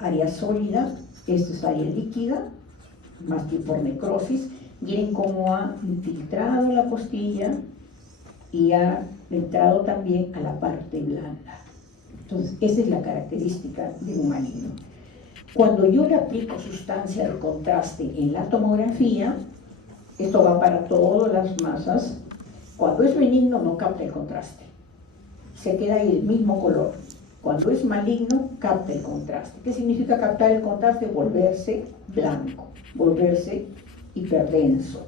área sólida, esto es área líquida, más que por necrosis. Miren cómo ha infiltrado la costilla y ha entrado también a la parte blanda. Entonces, esa es la característica de un maligno. Cuando yo le aplico sustancia de contraste en la tomografía, esto va para todas las masas, cuando es benigno no capta el contraste, se queda ahí el mismo color. Cuando es maligno, capta el contraste. ¿Qué significa captar el contraste? Volverse blanco, volverse hiperdenso.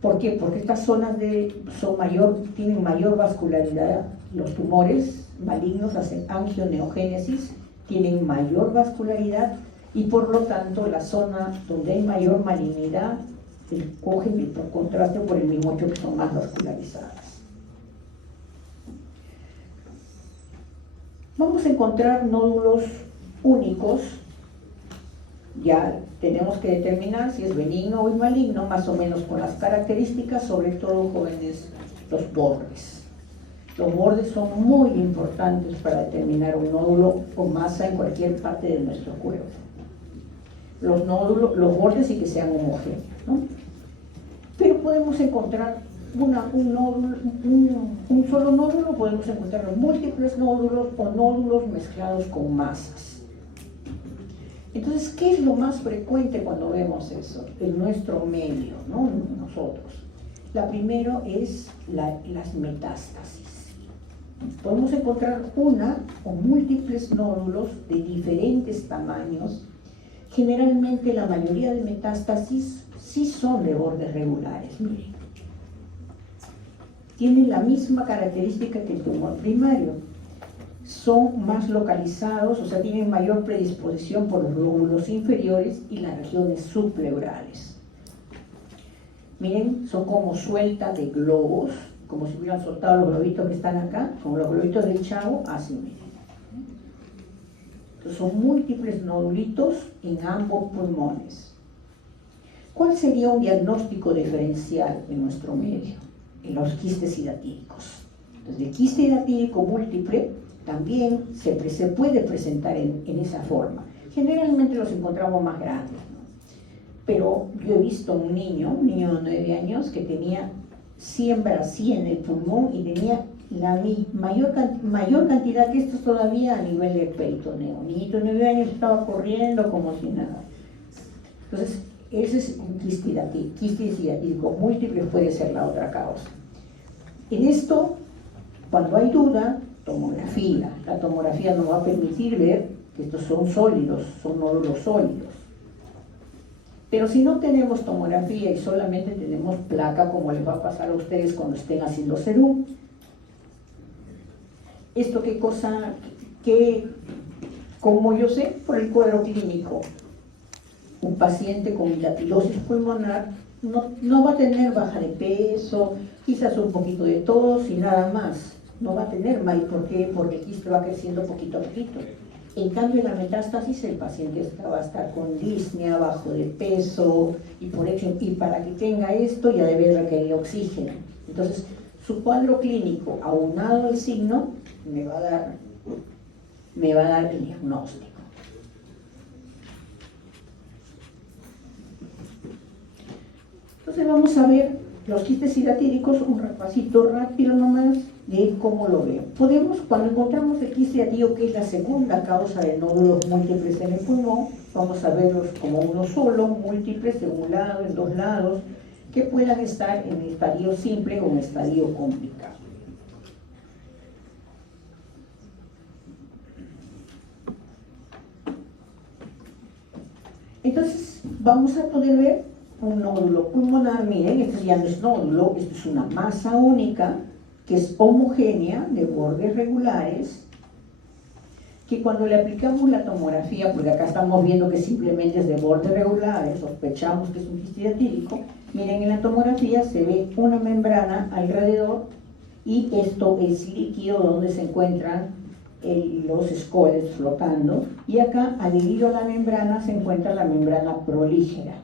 ¿Por qué? Porque estas zonas tienen mayor vascularidad. Los tumores malignos hacen angioneogénesis, tienen mayor vascularidad, y por lo tanto la zona donde hay mayor malignidad cogen por contraste por el mismo hecho que son más vascularizadas. Vamos a encontrar nódulos únicos. Ya tenemos que determinar si es benigno o es maligno, más o menos con las características, sobre todo jóvenes, los bordes. Los bordes son muy importantes para determinar un nódulo o masa en cualquier parte de nuestro cuerpo. Los bordes sí que sean homogéneos, ¿no? Pero podemos encontrar un solo nódulo, podemos encontrar múltiples nódulos o nódulos mezclados con masas. Entonces, ¿qué es lo más frecuente cuando vemos eso en nuestro medio, ¿no? Nosotros? La primera es las metástasis. Podemos encontrar una o múltiples nódulos de diferentes tamaños. Generalmente la mayoría de metástasis sí son de bordes regulares, miren. Tienen la misma característica que el tumor primario. Son más localizados, o sea, tienen mayor predisposición por los lóbulos inferiores y las regiones subpleurales. Miren, son como sueltas de globos, como si hubieran soltado los globitos que están acá, como los globitos del Chavo, así miren. Entonces, son múltiples nodulitos en ambos pulmones. ¿Cuál sería un diagnóstico diferencial en nuestro medio? En los quistes hidatíricos. Entonces, el quiste hidatírico múltiple también se puede presentar en esa forma. Generalmente los encontramos más grandes, ¿no? Pero yo he visto un niño de 9 años que tenía siembra así en el pulmón y tenía la mayor cantidad que estos todavía a nivel de peritoneo. Un niñito de 9 años estaba corriendo como si nada. Entonces, ese es un quiste hidatírico múltiple, puede ser la otra causa. En esto, cuando hay duda, tomografía. La tomografía nos va a permitir ver que estos son sólidos, son nódulos sólidos. Pero si no tenemos tomografía y solamente tenemos placa, como les va a pasar a ustedes cuando estén haciendo serum, ¿esto qué cosa? Como yo sé, por el cuadro clínico, un paciente con dilatilosis pulmonar no va a tener baja de peso, quizás un poquito de tos y nada más. No va a tener mal. ¿Por qué? Porque el quiste va creciendo poquito a poquito. En cambio, en la metástasis, el paciente va a estar con disnea, bajo de peso, y para que tenga esto ya debe requerir oxígeno. Entonces, su cuadro clínico, aunado al signo, me va a dar el diagnóstico. Entonces vamos a ver los quistes hidatíricos, un repasito rápido nomás de cómo lo veo. Cuando encontramos el quiste hidatírico, que es la segunda causa de nódulos múltiples en el pulmón, vamos a verlos como uno solo, múltiples de un lado, en dos lados, que puedan estar en estadio simple o en estadio complicado. Entonces, vamos a poder ver un nódulo pulmonar. Miren, este ya no es nódulo, esto es una masa única que es homogénea, de bordes regulares, que cuando le aplicamos la tomografía, porque acá estamos viendo que simplemente es de bordes regulares, sospechamos que es un quiste hidatírico, miren, en la tomografía se ve una membrana alrededor y esto es líquido donde se encuentran los escoles flotando, y acá adherido a la membrana se encuentra la membrana prolígera.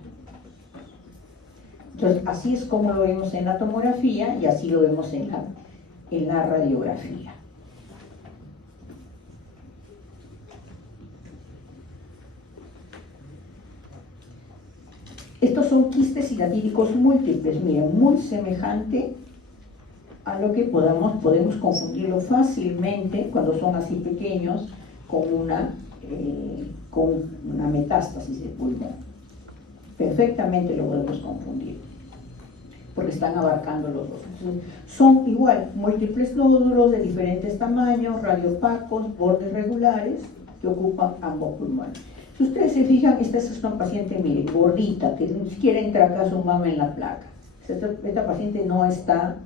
Entonces, así es como lo vemos en la tomografía y así lo vemos en la radiografía. Estos son quistes hidatíricos múltiples, miren, muy semejante a lo que podemos confundirlo fácilmente cuando son así pequeños con una metástasis de pulmón. Perfectamente lo podemos confundir, porque están abarcando los dos. Son igual, múltiples nódulos de diferentes tamaños, radiopacos, bordes regulares, que ocupan ambos pulmones. Si ustedes se fijan, esta es una paciente, miren, gordita, que ni siquiera entra acá su mama en la placa. Esta paciente no está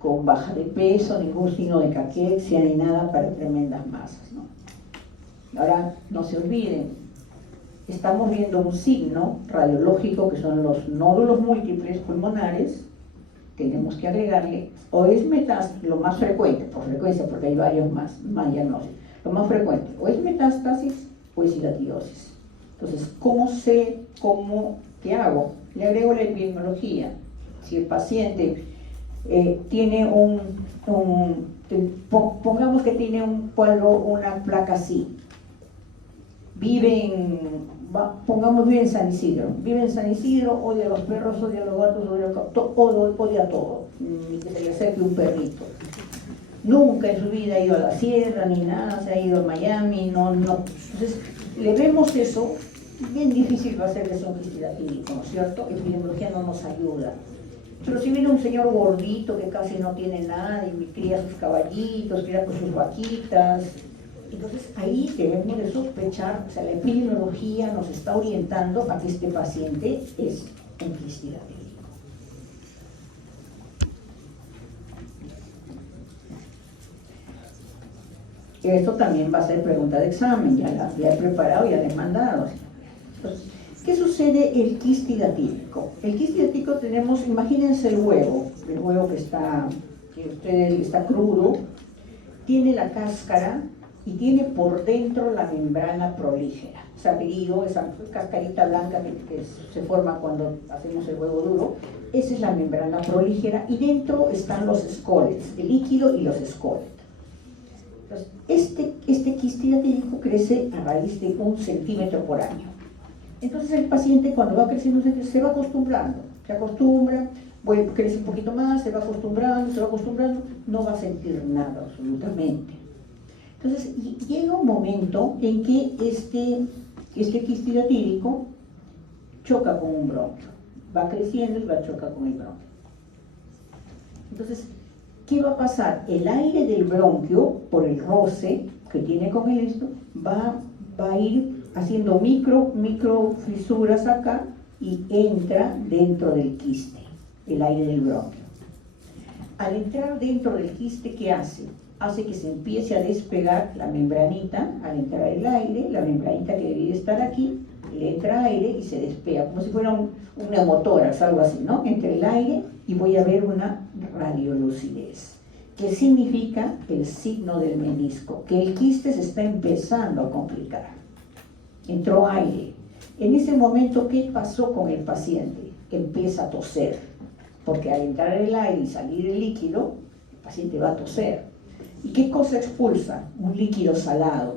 con baja de peso, ningún signo de caquexia, ni nada para tremendas masas, ¿no? Ahora, no se olviden, estamos viendo un signo radiológico que son los nódulos múltiples pulmonares. Tenemos que agregarle, o es metástasis, lo más frecuente, por frecuencia, porque hay varios más diagnósticos, lo más frecuente, o es metástasis o es hidatidosis. Entonces, ¿qué hago? Le agrego la epidemiología. Si el paciente tiene pongamos que tiene un cuadro, una placa así, vive en San Isidro, odia a los perros, odia a los gatos, odia a todo, ni que se le acerque un perrito. Nunca en su vida ha ido a la sierra ni nada, se ha ido a Miami, no. Entonces, le vemos eso bien difícil va a ser que sea un quiste hidatídico, ¿no es cierto? Epidemiología no nos ayuda. Pero si viene un señor gordito que casi no tiene nada y cría sus caballitos, cría con sus vaquitas, entonces ahí debemos de sospechar, o sea, la epidemiología nos está orientando a que este paciente es un quiste hidatídico. Esto también va a ser pregunta de examen, ya he preparado y ya le he mandado. Entonces, ¿qué sucede el quiste hidatídico? El quiste hidatídico tenemos, imagínense el huevo que está crudo, tiene la cáscara y tiene por dentro la membrana prolígera. Saperido, esa cascarita blanca que se forma cuando hacemos el huevo duro, esa es la membrana prolígera y dentro están los escólets, el líquido y los escólets. Entonces, este quiste hidatídico crece a raíz de 1 centímetro por año. Entonces el paciente cuando va creciendo se va acostumbrando, se acostumbra, crece un poquito más, se va acostumbrando, no va a sentir nada absolutamente. Entonces llega un momento en que este quiste hidatídico choca con un bronquio, va creciendo y va a chocar con el bronquio. Entonces, ¿qué va a pasar? El aire del bronquio, por el roce que tiene con esto, va a ir haciendo micro fisuras acá y entra dentro del quiste, el aire del bronquio. Al entrar dentro del quiste, ¿qué hace? Hace que se empiece a despegar la membranita, al entrar el aire, la membranita que debería estar aquí, le entra aire y se despega, como si fuera un neumotórax, algo así, ¿no? Entra el aire y voy a ver una radiolucidez, que significa el signo del menisco, que el quiste se está empezando a complicar. Entró aire. En ese momento, ¿qué pasó con el paciente? Empieza a toser, porque al entrar el aire y salir el líquido, el paciente va a toser. ¿Y qué cosa expulsa? Un líquido salado,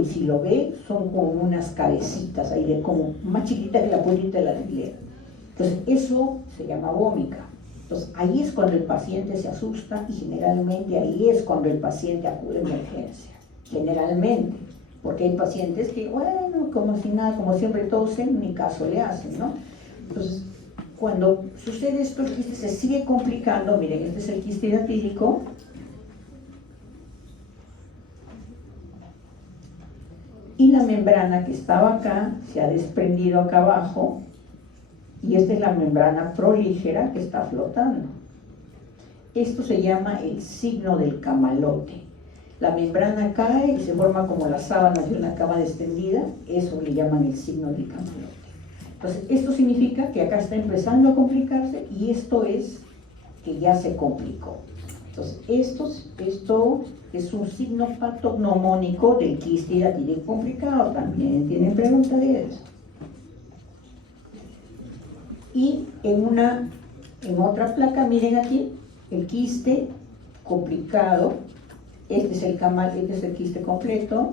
y si lo ve, son como unas cabecitas ahí, como más chiquitas que la puntita de la alfiler. Entonces, eso se llama vómica. Entonces, ahí es cuando el paciente se asusta y generalmente ahí es cuando el paciente acude a emergencia. Generalmente, porque hay pacientes que, bueno, como si nada, como siempre tosen, ni caso le hacen, ¿no? Entonces, cuando sucede esto, el quiste se sigue complicando. Miren, este es el quiste hidatídico. Y la membrana que estaba acá se ha desprendido acá abajo y esta es la membrana prolígera que está flotando. Esto se llama el signo del camalote. La membrana cae y se forma como las sábanas de una cama extendida, eso le llaman el signo del camalote. Entonces, esto significa que acá está empezando a complicarse y esto es que ya se complicó. Entonces, esto es un signo patognomónico del quiste hidatídico complicado. También tienen pregunta de eso. Y en otra placa, miren aquí, el quiste complicado. Este es el quiste completo.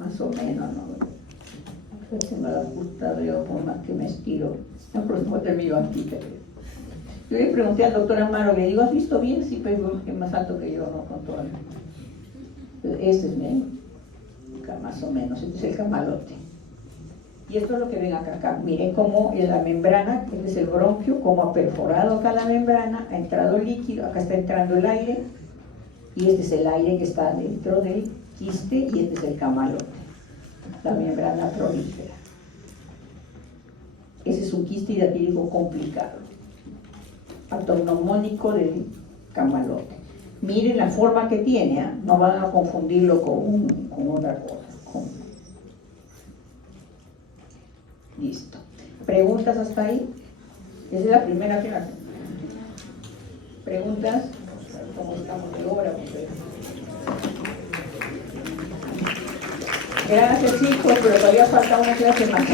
Más o menos, ¿no? Se me da puta, veo por más que me estiro. La próxima termino aquí, creo. Yo le pregunté al doctor Amaro, le digo, ¿has visto bien? Sí, pero es más alto que yo, no con todo. Este es más o menos, este es el camalote. Y esto es lo que ven acá. Miren cómo en la membrana, este es el bronquio, cómo ha perforado acá la membrana, ha entrado el líquido, acá está entrando el aire, y este es el aire que está dentro del quiste, y este es el camalote, la membrana prolífera. Ese es un quiste hidatídico complicado, patognomónico del camalote. Miren la forma que tiene, ¿eh? No van a confundirlo con otra cosa. Listo. ¿Preguntas hasta ahí? Esa es la primera clase. ¿Preguntas? ¿Cómo estamos de hora? Gracias, chicos, pero todavía falta una clase más.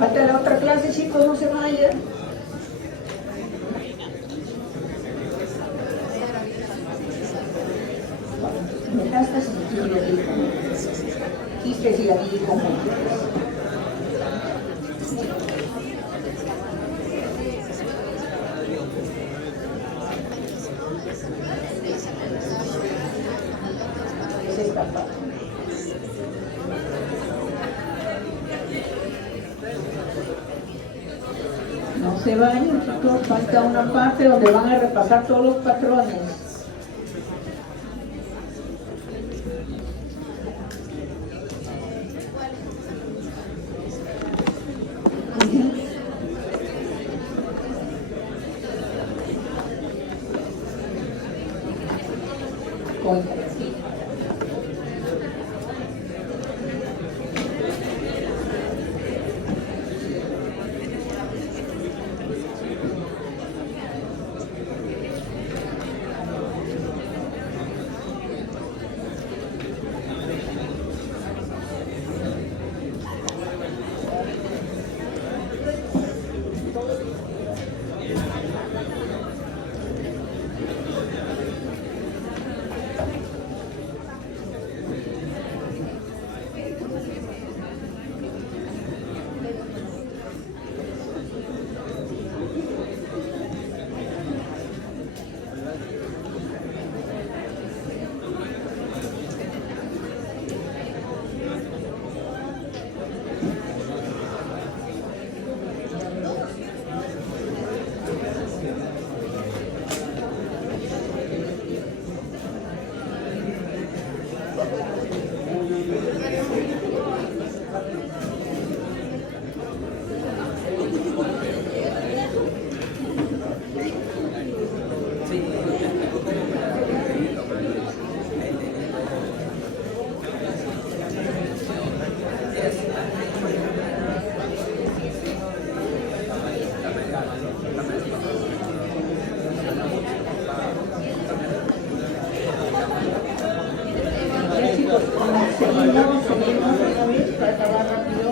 Hasta la otra clase, chicos, no se vayan. Metástasis. quistes y aquí como quistes. Es esta parte. No se vayan, chicos, falta una parte donde van a repasar todos los patrones. Seguimos otra vez para acabar rápido.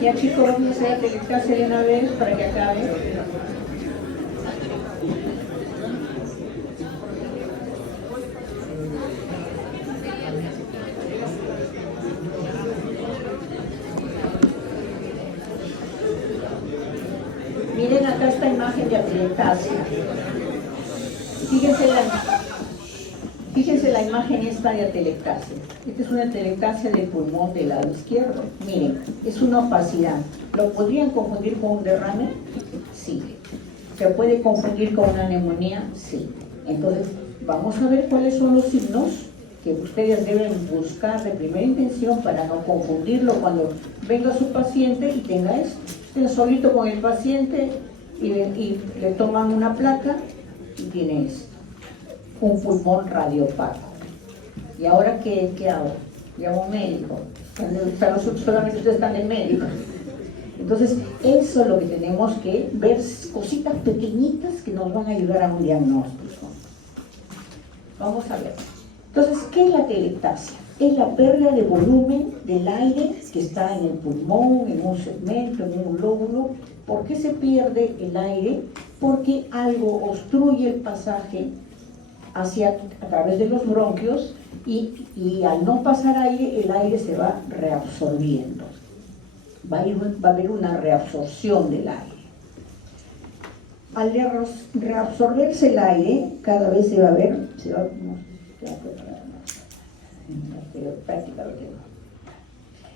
Ya chicos, vamos a hacer la telectase de una vez para que acabe. Miren acá esta imagen de atelectasia. Fíjense la imagen esta de atelectasia. Esta es una atelectasia del pulmón del lado izquierdo. Miren, es una opacidad. ¿Lo podrían confundir con un derrame? Sí. ¿Se puede confundir con una neumonía? Sí. Entonces, vamos a ver cuáles son los signos que ustedes deben buscar de primera intención para no confundirlo cuando venga su paciente y tenga esto. Estén solito con el paciente y le toman una placa y tiene esto. Un pulmón radiopaco. ¿Y ahora qué hago? Llamo a un médico. Solamente ustedes están en médico. Entonces, eso es lo que tenemos que ver, cositas pequeñitas que nos van a ayudar a un diagnóstico. Vamos a ver. Entonces, ¿qué es la atelectasia? Es la pérdida de volumen del aire que está en el pulmón, en un segmento, en un lóbulo. ¿Por qué se pierde el aire? Porque algo obstruye el pasaje a través de los bronquios y al no pasar aire, el aire se va reabsorbiendo. Va a haber una reabsorción del aire. Al reabsorberse el aire, cada vez se va a ver, práctica lo tengo.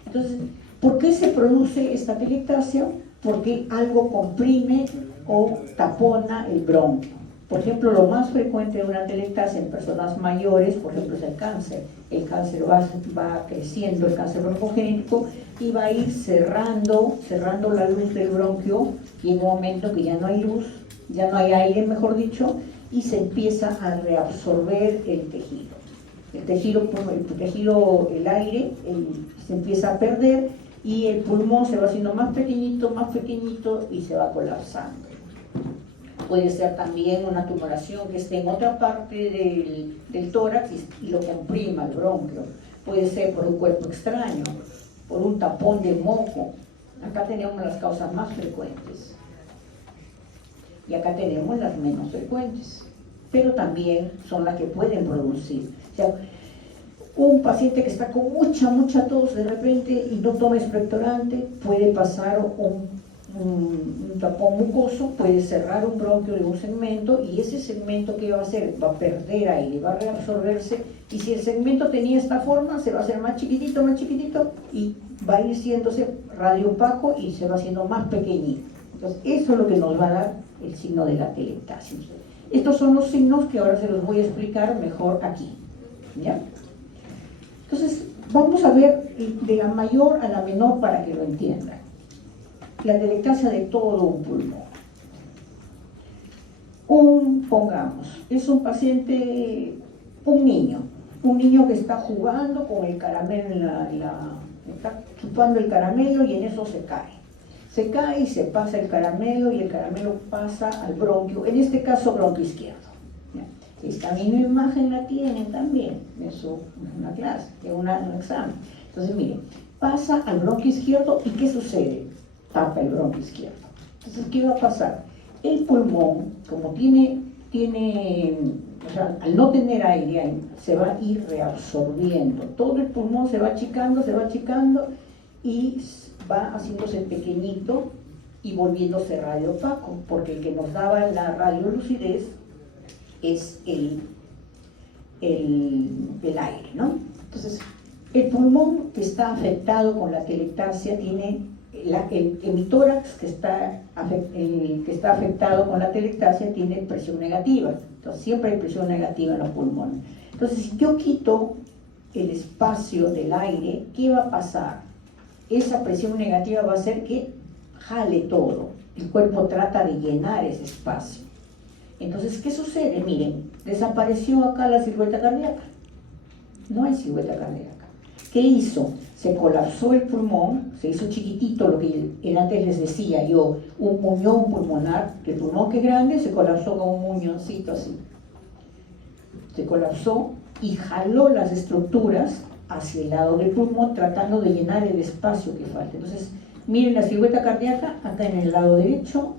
Entonces, ¿por qué se produce esta atelectasia? Porque algo comprime o tapona el bronquio. Por ejemplo, lo más frecuente de una atelectasia en personas mayores, por ejemplo, es el cáncer. El cáncer va creciendo, el cáncer broncogénico, y va a ir cerrando la luz del bronquio, y en un momento que ya no hay luz, ya no hay aire, mejor dicho, y se empieza a reabsorber el tejido. el aire se empieza a perder y el pulmón se va haciendo más pequeñito y se va colapsando. Puede ser también una tumoración que esté en otra parte del tórax y lo comprima el bronquio. Puede ser por un cuerpo extraño, por un tapón de moco. Acá tenemos las causas más frecuentes y acá tenemos las menos frecuentes, pero también son las que pueden producir. O sea, un paciente que está con mucha tos de repente y no toma expectorante, puede pasar un tapón mucoso, puede cerrar un bronquio de un segmento y ese segmento, ¿qué va a hacer? Va a perder aire, va a reabsorberse, y si el segmento tenía esta forma, se va a hacer más chiquitito y va a ir siéndose radiopaco y se va haciendo más pequeñito. Entonces eso es lo que nos va a dar el signo de la atelectasis. Estos son los signos que ahora se los voy a explicar mejor aquí, ¿ya? Entonces vamos a ver de la mayor a la menor para que lo entiendan. La atelectasia de todo un pulmón. Pongamos, es un paciente, un niño que está jugando con el caramelo, está chupando el caramelo y en eso se cae. Se cae y se pasa el caramelo y el caramelo pasa al bronquio, en este caso bronquio izquierdo. ¿Ya? Esta misma imagen la tienen también en una clase, en un examen. Entonces miren, pasa al bronquio izquierdo y ¿qué sucede? Tapa el bronquio izquierdo. Entonces, ¿qué va a pasar? El pulmón, como o sea, al no tener aire ahí, se va a ir reabsorbiendo. Todo el pulmón se va achicando y va haciéndose pequeñito y volviéndose radiopaco, porque el que nos daba la radiolucidez es el aire, ¿no? Entonces, el pulmón que está afectado con la atelectasia tiene el hemitórax que está afectado con la atelectasia tiene presión negativa. Entonces siempre hay presión negativa en los pulmones. Entonces si yo quito el espacio del aire, ¿qué va a pasar? Esa presión negativa va a hacer que jale todo. El cuerpo trata de llenar ese espacio. Entonces, ¿qué sucede? Miren, desapareció acá la silueta cardíaca. No hay silueta cardíaca. ¿Qué hizo? Se colapsó el pulmón, se hizo chiquitito, lo que antes les decía yo, un muñón pulmonar, que el pulmón que es grande se colapsó con un muñoncito así. Se colapsó y jaló las estructuras hacia el lado del pulmón, tratando de llenar el espacio que falta. Entonces, miren la silueta cardíaca, acá en el lado derecho,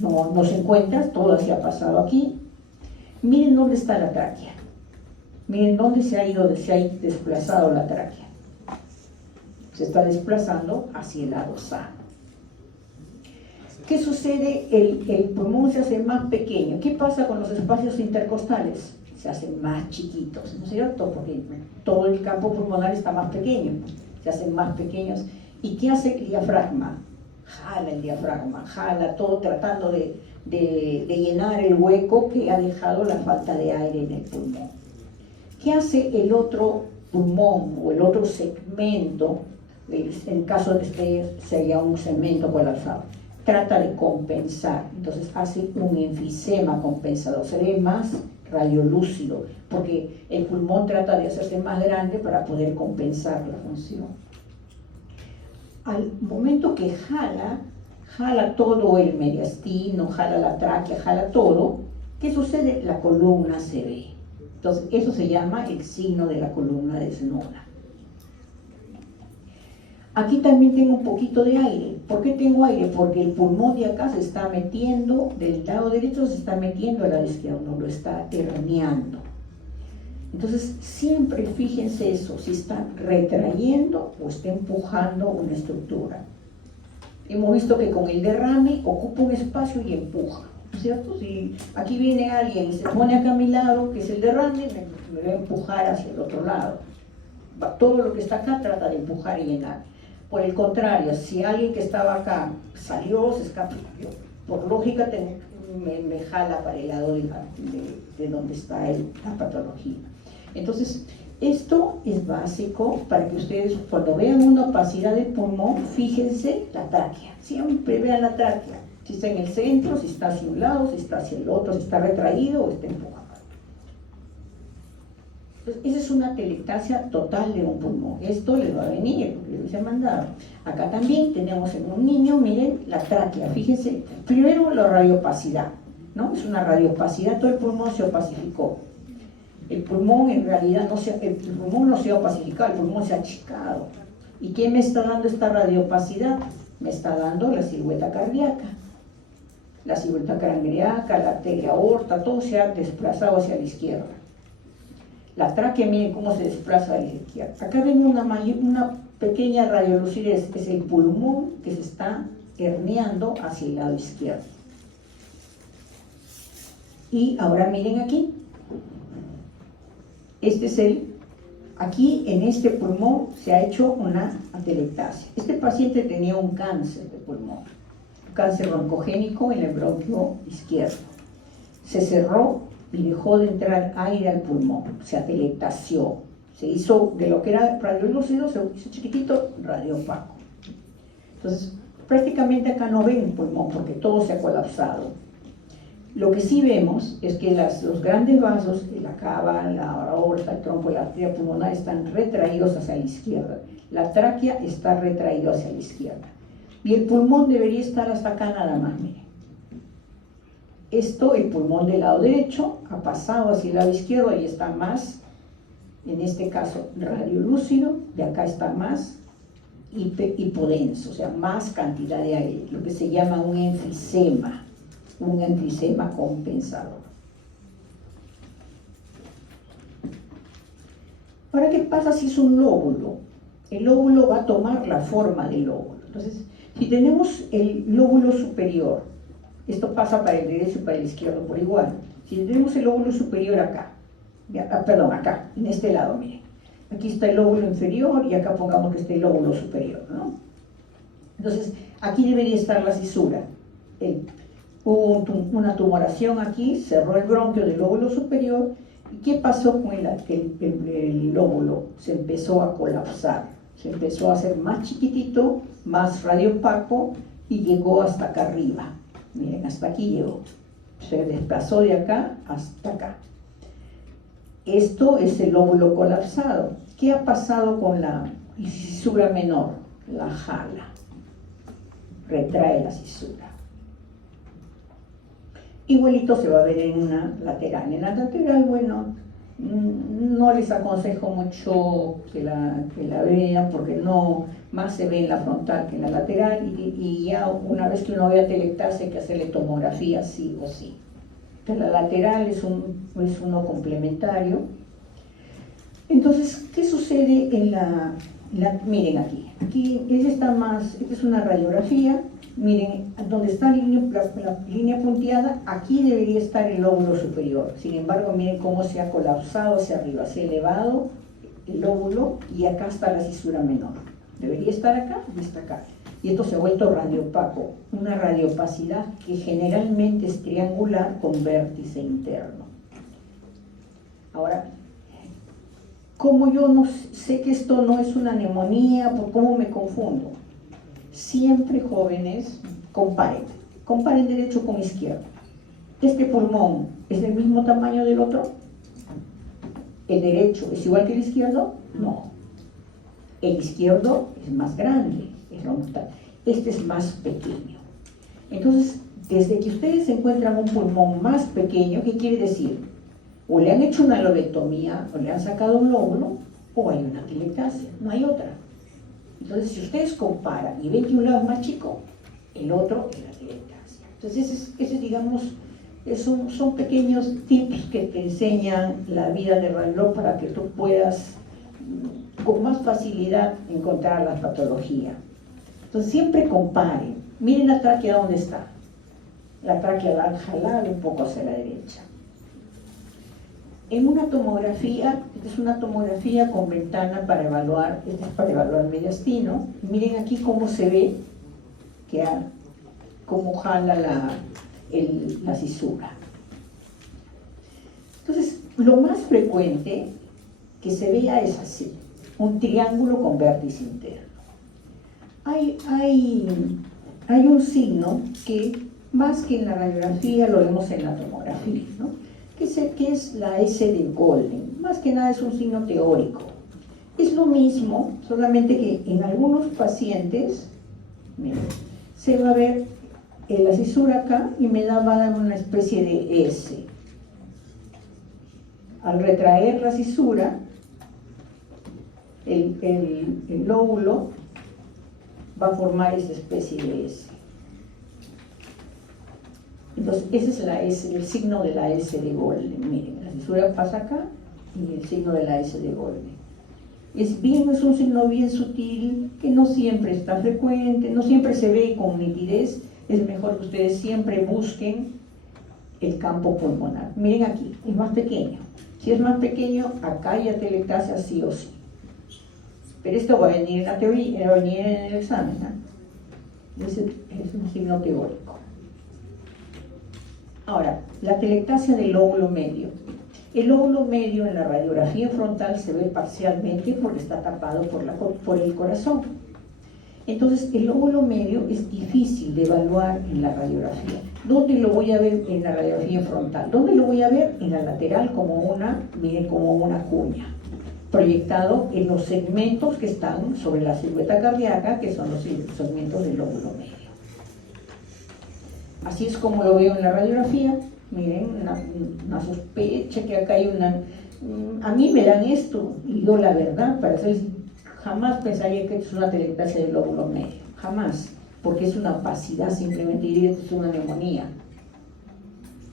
no se encuentra, todo así ha pasado aquí. Miren dónde está la tráquea. Miren dónde se ha desplazado la tráquea. Se está desplazando hacia el lado sano. ¿Qué sucede? El pulmón se hace más pequeño. ¿Qué pasa con los espacios intercostales? Se hacen más chiquitos, ¿no es cierto? Porque todo el campo pulmonar está más pequeño, se hacen más pequeños. ¿Y qué hace el diafragma? Jala el diafragma, jala todo tratando de llenar el hueco que ha dejado la falta de aire en el pulmón. ¿Qué hace el otro pulmón o el otro segmento? En caso de que sería un segmento colapsado, trata de compensar, entonces hace un enfisema compensador, se ve más radiolúcido, porque el pulmón trata de hacerse más grande para poder compensar la función. Al momento que jala todo el mediastino, jala la tráquea, jala todo, ¿qué sucede? La columna se ve. Entonces eso se llama el signo de la columna desnuda. Aquí también tengo un poquito de aire. ¿Por qué tengo aire? Porque el pulmón de acá se está metiendo, del lado derecho se está metiendo al lado izquierdo, lo está herniando. Entonces, siempre fíjense eso, si está retrayendo o está empujando una estructura. Hemos visto que con el derrame ocupa un espacio y empuja, ¿no es cierto? Si aquí viene alguien y se pone acá a mi lado, que es el derrame, me va a empujar hacia el otro lado. Todo lo que está acá trata de empujar y llenar. Por el contrario, si alguien que estaba acá salió, se escapó, por lógica me jala para el lado de donde está la patología. Entonces, esto es básico para que ustedes, cuando vean una opacidad del pulmón, fíjense la tráquea. Siempre vean la tráquea. Si está en el centro, si está hacia un lado, si está hacia el otro, si está retraído o está empujado. Entonces, esa es una telectasia total de un pulmón. Esto les va a venir, porque les he mandado. Acá también tenemos en un niño, miren, la tráquea. Fíjense, primero la radiopacidad, ¿no? Es una radiopacidad, todo el pulmón se opacificó. El pulmón en realidad el pulmón no se ha opacificado, el pulmón se ha achicado. ¿Y qué me está dando esta radiopacidad? Me está dando la silueta cardíaca. La silueta cardíaca, la arteria aorta, todo se ha desplazado hacia la izquierda. La tráquea, miren cómo se desplaza a la izquierda. Acá ven una pequeña radiolucidez, es el pulmón que se está herniando hacia el lado izquierdo. Y ahora miren aquí. Aquí en este pulmón se ha hecho una atelectasia. Este paciente tenía un cáncer de pulmón, un cáncer broncogénico en el bronquio izquierdo. Se cerró y dejó de entrar aire al pulmón, se atelectasió. Se hizo de lo que era radiolúcido, se hizo chiquitito, radiopaco. Entonces, prácticamente acá no ven el pulmón porque todo se ha colapsado. Lo que sí vemos es que los grandes vasos, la cava, la aorta, el trompo y la arteria pulmonar están retraídos hacia la izquierda. La tráquea está retraída hacia la izquierda. Y el pulmón debería estar hasta acá nada más, miren. El pulmón del lado derecho ha pasado hacia el lado izquierdo y está más, en este caso, radiolúcido, de acá está más hipodenso, o sea, más cantidad de aire, lo que se llama un enfisema compensador. Ahora, ¿qué pasa si es un lóbulo? El lóbulo va a tomar la forma del lóbulo. Entonces, si tenemos el lóbulo superior, esto pasa para el derecho y para el izquierdo por igual. Si tenemos el lóbulo superior acá, acá, en este lado, miren. Aquí está el lóbulo inferior y acá pongamos que esté el lóbulo superior, ¿no? Entonces, aquí debería estar la cisura. Hubo una tumoración aquí, cerró el bronquio del lóbulo superior. ¿Y qué pasó con el lóbulo? Se empezó a colapsar, se empezó a hacer más chiquitito, más radiopaco y llegó hasta acá arriba. Miren, hasta aquí llegó. Se desplazó de acá hasta acá. Esto es el lóbulo colapsado. ¿Qué ha pasado con la cisura menor? La jala, retrae la cisura. Igualito se va a ver en una lateral. En la lateral, bueno, no les aconsejo mucho que la vean porque no más se ve en la frontal que en la lateral y ya una vez que uno vea atelectasia hay que hacerle tomografía sí o sí. Entonces, la lateral es uno complementario. Entonces, ¿qué sucede en miren aquí esta es una radiografía. Miren, donde está la línea punteada, aquí debería estar el lóbulo superior. Sin embargo, miren cómo se ha colapsado hacia arriba, se ha elevado el lóbulo y acá está la cisura menor. Debería estar acá y está acá. Y esto se ha vuelto radiopaco, una radiopacidad que generalmente es triangular con vértice interno. Ahora, como yo no sé que esto no es una neumonía, ¿cómo me confundo? Siempre jóvenes, comparen derecho con izquierdo. ¿Este pulmón es del mismo tamaño del otro? ¿El derecho es igual que el izquierdo? No. El izquierdo es más grande, este es más pequeño. Entonces, desde que ustedes encuentran un pulmón más pequeño, ¿qué quiere decir? O le han hecho una lobectomía, o le han sacado un lóbulo, o hay una atelectasia, no hay otra. Entonces, si ustedes comparan y ven que un lado es más chico, el otro es la atelectasia. Entonces, digamos, son pequeños tips que te enseñan la vida de reloj para que tú puedas con más facilidad encontrar la patología. Entonces, siempre comparen. Miren la tráquea dónde está. La tráquea la han jalado un poco hacia la derecha. En una tomografía, esta es una tomografía con ventana para evaluar, esta es para evaluar mediastino. Miren aquí cómo se ve, cómo jala la cisura. Entonces, lo más frecuente que se vea es así, un triángulo con vértice interno. Hay un signo que más que en la radiografía lo vemos en la tomografía, ¿no? Que qué es la S de Golden? Más que nada es un signo teórico. Es lo mismo, solamente que en algunos pacientes, miren, se va a ver la cisura acá y va a dar una especie de S. Al retraer la cisura, el lóbulo va a formar esta especie de S. Entonces, ese es la S, el signo de la S de Golden. Miren, la cisura pasa acá y el signo de la S de Golden. Es un signo bien sutil, que no siempre está frecuente, no siempre se ve con nitidez. Es mejor que ustedes siempre busquen el campo pulmonar. Miren aquí, es más pequeño. Si es más pequeño, acá hay atelectasia sí o sí. Pero esto va a venir en la teoría, va a venir en el examen, ¿no? Es un signo teórico. Ahora, la atelectasia del lóbulo medio. El lóbulo medio en la radiografía frontal se ve parcialmente porque está tapado por el corazón. Entonces, el lóbulo medio es difícil de evaluar en la radiografía. ¿Dónde lo voy a ver en la radiografía frontal? ¿Dónde lo voy a ver? En la lateral miren, como una cuña, proyectado en los segmentos que están sobre la silueta cardíaca, que son los segmentos del lóbulo medio. Así es como lo veo en la radiografía. Miren, una sospecha que acá hay una... A mí me dan esto, y yo la verdad, jamás pensaría que esto es una atelectasia del lóbulo medio, jamás, porque es una opacidad, simplemente diría que es una neumonía.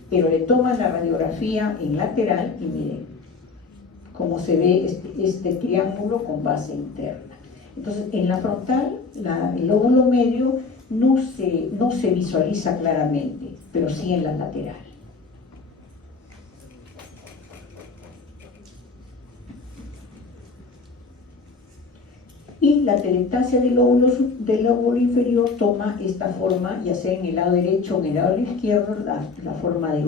Pero le toman la radiografía en lateral y miren cómo se ve este triángulo con base interna. Entonces, en la frontal, el lóbulo medio no se visualiza claramente, pero sí en la lateral. Y la atelectasia del lóbulo inferior toma esta forma, ya sea en el lado derecho o en el lado izquierdo, la forma de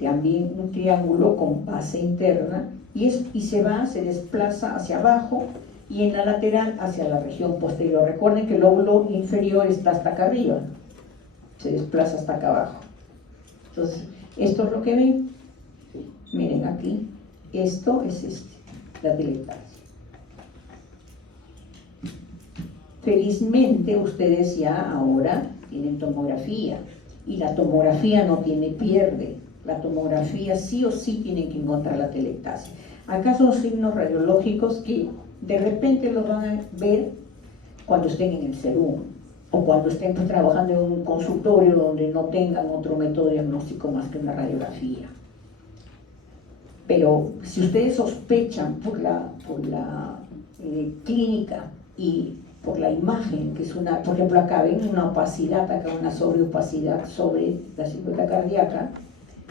también un triángulo con base interna, y se desplaza hacia abajo, y en la lateral hacia la región posterior. Recuerden que el lóbulo inferior está hasta acá arriba, se desplaza hasta acá abajo. Entonces, esto es lo que ven. Miren aquí, esto es la atelectasia. Felizmente ustedes ya ahora tienen tomografía, y la tomografía no tiene pierde. La tomografía sí o sí tienen que encontrar la atelectasia. Acá son signos radiológicos que de repente los van a ver cuando estén en el SERUM o cuando estén trabajando en un consultorio donde no tengan otro método diagnóstico más que una radiografía. Pero si ustedes sospechan por la clínica y por la imagen, que es por ejemplo acá ven una opacidad, acá una sobreopacidad sobre la silueta cardíaca,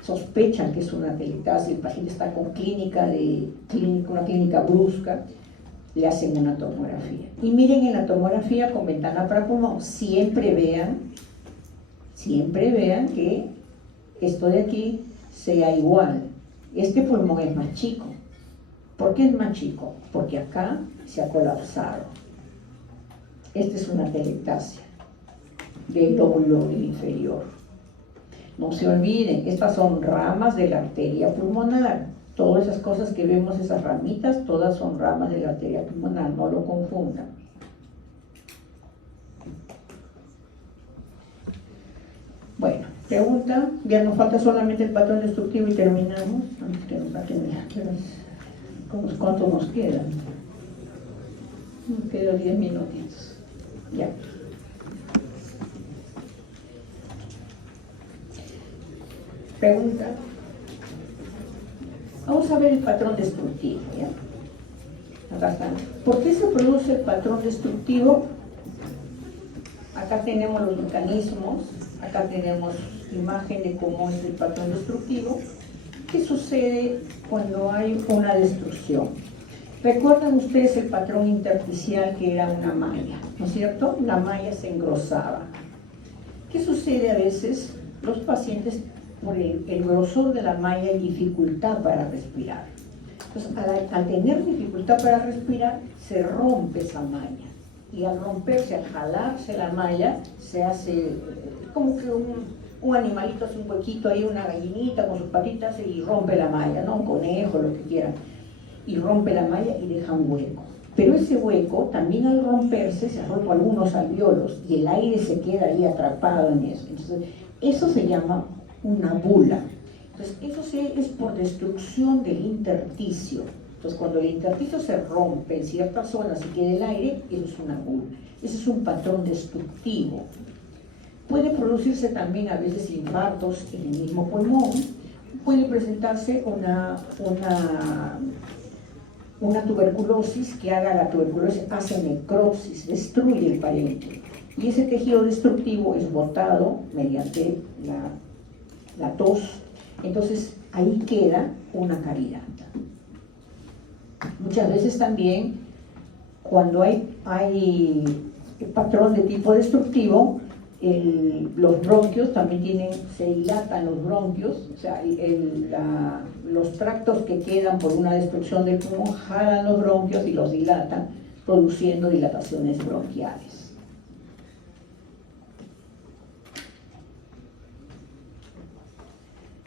sospechan que es una atelectasia, el paciente está con una clínica brusca, le hacen una tomografía. Y miren en la tomografía con ventana para pulmón, siempre vean que esto de aquí sea igual. Este pulmón es más chico. ¿Por qué es más chico? Porque acá se ha colapsado. Esta es una atelectasia del lóbulo inferior. No se olviden, estas son ramas de la arteria pulmonar. Todas esas cosas que vemos, esas ramitas, todas son ramas de la arteria pulmonar, no lo confundan. Bueno, pregunta, ya nos falta solamente el patrón destructivo y terminamos. ¿Cuánto nos queda? Nos quedan 10 minutitos. Ya. Pregunta. Vamos a ver el patrón destructivo, ¿ya? Acá está. ¿Por qué se produce el patrón destructivo? Acá tenemos los mecanismos, acá tenemos imagen de cómo es el patrón destructivo. ¿Qué sucede cuando hay una destrucción? ¿Recuerdan ustedes el patrón intersticial que era una malla? ¿No es cierto? La malla se engrosaba. ¿Qué sucede a veces? Los pacientes, por el grosor de la malla, hay dificultad para respirar. Entonces, al tener dificultad para respirar, se rompe esa malla. Y al romperse, al jalarse la malla, se hace como que un animalito hace un huequito ahí, una gallinita con sus patitas y rompe la malla, ¿no? Un conejo, lo que quieran, y rompe la malla y deja un hueco. Pero ese hueco también al romperse se ha roto algunos alvéolos y el aire se queda ahí atrapado en eso. Entonces, eso se llama una bula. Entonces, eso es por destrucción del intersticio. Entonces, cuando el intersticio se rompe en ciertas zonas y queda el aire, eso es una bula. Ese es un patrón destructivo. Puede producirse también a veces infartos en el mismo pulmón. Puede presentarse una tuberculosis que la tuberculosis hace necrosis, destruye el parénquima. Y ese tejido destructivo es botado mediante la tos. Entonces ahí queda una cavidad. Muchas veces también cuando hay patrón de tipo destructivo, los bronquios también se dilatan los bronquios, o sea, los tractos que quedan por una destrucción del pulmón jalan los bronquios y los dilatan, produciendo dilataciones bronquiales.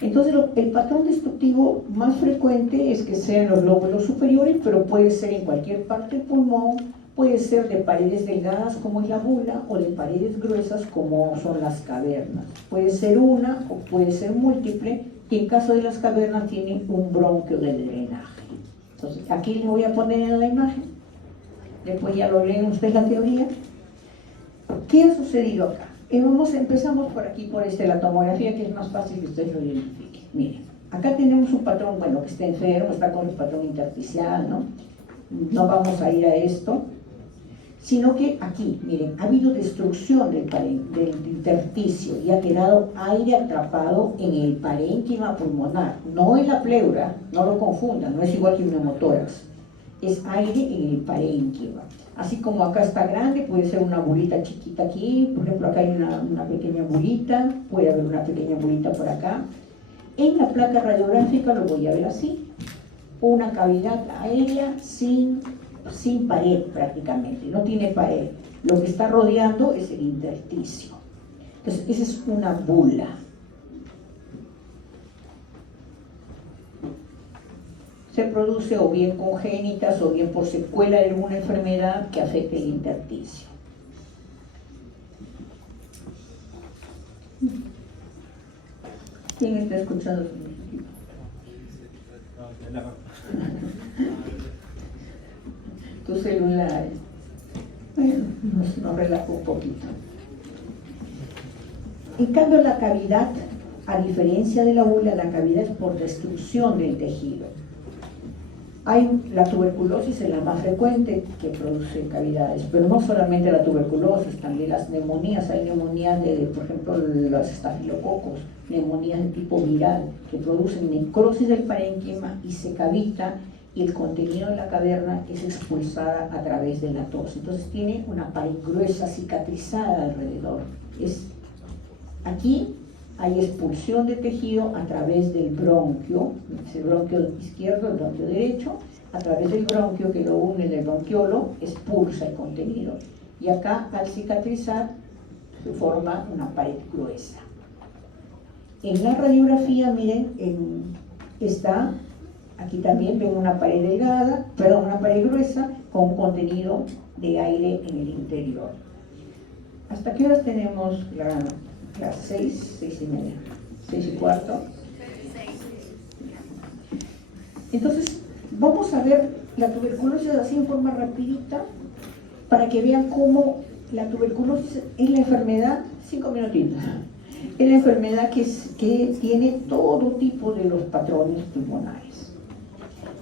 Entonces, el patrón destructivo más frecuente es que sea en los lóbulos superiores, pero puede ser en cualquier parte del pulmón, puede ser de paredes delgadas como es la bula o de paredes gruesas como son las cavernas. Puede ser una o puede ser múltiple, y en caso de las cavernas tienen un bronquio de drenaje. Entonces, aquí les voy a poner en la imagen, después ya lo leen ustedes la teoría. ¿Qué ha sucedido acá? Empezamos por aquí, por la tomografía, que es más fácil que ustedes lo identifiquen. Miren, acá tenemos un patrón, bueno, que está enfermo, está con el patrón intersticial, ¿no? No vamos a ir a esto, sino que aquí, miren, ha habido destrucción del intersticio y ha quedado aire atrapado en el parénquima pulmonar, no en la pleura, no lo confundan, no es igual que un neumotórax, es aire en el parénquima. Así como acá está grande, puede ser una bolita chiquita aquí, por ejemplo acá hay una pequeña bolita, puede haber una pequeña bolita por acá. En la placa radiográfica lo voy a ver así, una cavidad aérea sin pared prácticamente, no tiene pared. Lo que está rodeando es el intersticio. Entonces, esa es una bula. Se produce o bien congénitas o bien por secuela de alguna enfermedad que afecte el intersticio. ¿Quién está escuchando? Tu celular. Bueno, nos relajó un poquito. En cambio, la cavidad, a diferencia de la bula, la cavidad es por destrucción del tejido. La tuberculosis es la más frecuente que produce cavidades, pero no solamente la tuberculosis, también las neumonías. Hay neumonías por ejemplo, los estafilococos, neumonías de tipo viral, que producen necrosis del parénquima y se cavita, y el contenido de la caverna es expulsada a través de la tos. Entonces tiene una pared gruesa cicatrizada alrededor. Aquí hay expulsión de tejido a través del bronquio, el bronquio izquierdo, el bronquio derecho, a través del bronquio que lo une del bronquiolo, expulsa el contenido. Y acá, al cicatrizar, se forma una pared gruesa. En la radiografía, miren, aquí también ven una pared delgada, una pared gruesa con contenido de aire en el interior. ¿Hasta qué horas tenemos las 6, 6:30, 6:15? Entonces, vamos a ver la tuberculosis así en forma rapidita, para que vean cómo la tuberculosis es la enfermedad, 5 minutitos, es la enfermedad que tiene todo tipo de los patrones pulmonares.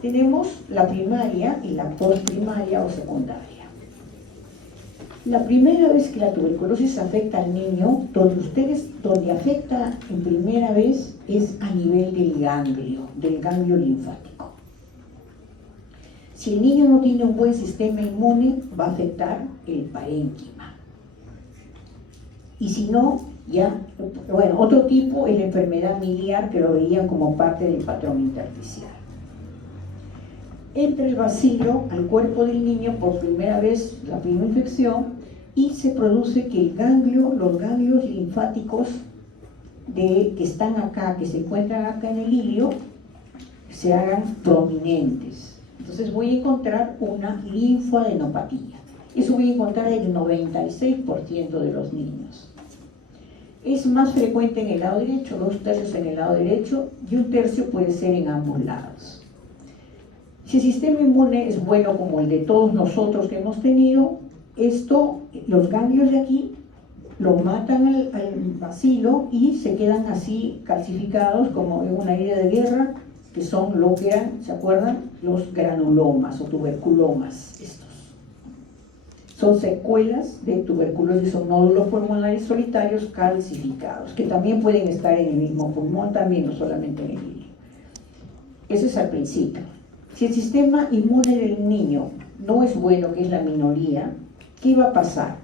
Tenemos la primaria y la postprimaria o secundaria. La primera vez que la tuberculosis afecta al niño, donde afecta en primera vez es a nivel del ganglio linfático. Si el niño no tiene un buen sistema inmune, va a afectar el parénquima. Y si no, otro tipo es la enfermedad miliar, que lo veían como parte del patrón intersticial. Entra el bacilo al cuerpo del niño por primera vez, la primera infección, y se produce que los ganglios linfáticos que están acá, que se encuentran acá en el ilio, se hagan prominentes. Entonces voy a encontrar una linfoadenopatía. Eso voy a encontrar en el 96% de los niños. Es más frecuente en el lado derecho, 2/3 en el lado derecho y 1/3 puede ser en ambos lados. Si el sistema inmune es bueno como el de todos nosotros que hemos tenido, los ganglios de aquí lo matan al bacilo y se quedan así calcificados como en una herida de guerra, que son lo que eran, ¿se acuerdan? Los granulomas o tuberculomas. Estos son secuelas de tuberculosis, son nódulos pulmonares solitarios calcificados, que también pueden estar en el mismo pulmón, también no solamente en el ilio. Eso es al principio. Si el sistema inmune del niño no es bueno, que es la minoría, ¿qué va a pasar?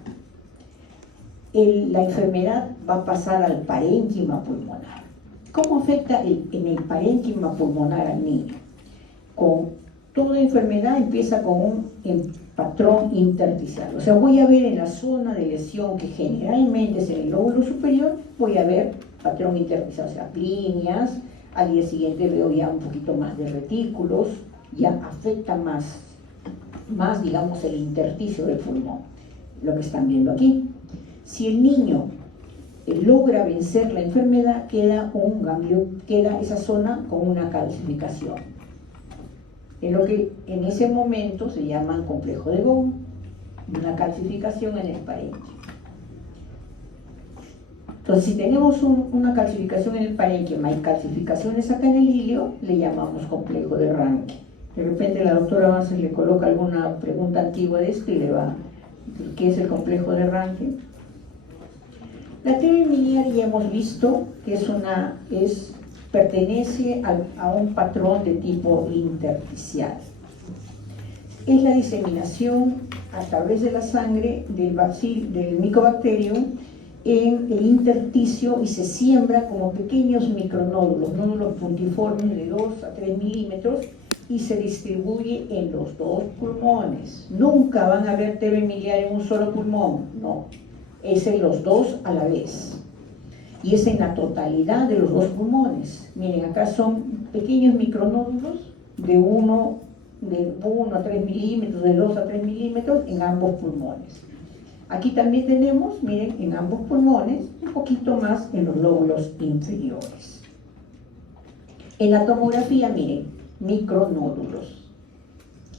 La enfermedad va a pasar al parénquima pulmonar. ¿Cómo afecta en el parénquima pulmonar al niño? Con toda enfermedad empieza con un patrón intersticial. O sea, voy a ver en la zona de lesión, que generalmente es en el lóbulo superior, voy a ver patrón intersticial, o sea, líneas. Al día siguiente veo ya un poquito más de retículos, ya afecta más, digamos, el intersticio del pulmón, lo que están viendo aquí. Si el niño logra vencer la enfermedad, queda un ganglio, queda esa zona con una calcificación, en lo que en ese momento se llama complejo de Gaume, una calcificación en el parénquima. Entonces, si tenemos una calcificación en el parénquima y calcificaciones acá en el ilio, le llamamos complejo de Ranke. De repente la doctora Vance le coloca alguna pregunta antigua de esto y le va, ¿qué es el complejo de Ranke? La TB miliar ya hemos visto que pertenece a un patrón de tipo intersticial. Es la diseminación a través de la sangre del Mycobacterium en el intersticio y se siembra como pequeños micronódulos, nódulos puntiformes de 2 a 3 milímetros, y se distribuye en los dos pulmones. Nunca van a ver TB miliar en un solo pulmón, no. Es en los dos a la vez. Y es en la totalidad de los dos pulmones. Miren, acá son pequeños micronódulos de 1 a 3 milímetros, de 2 a 3 milímetros en ambos pulmones. Aquí también tenemos, miren, en ambos pulmones, un poquito más en los lóbulos inferiores. En la tomografía, miren, micronódulos.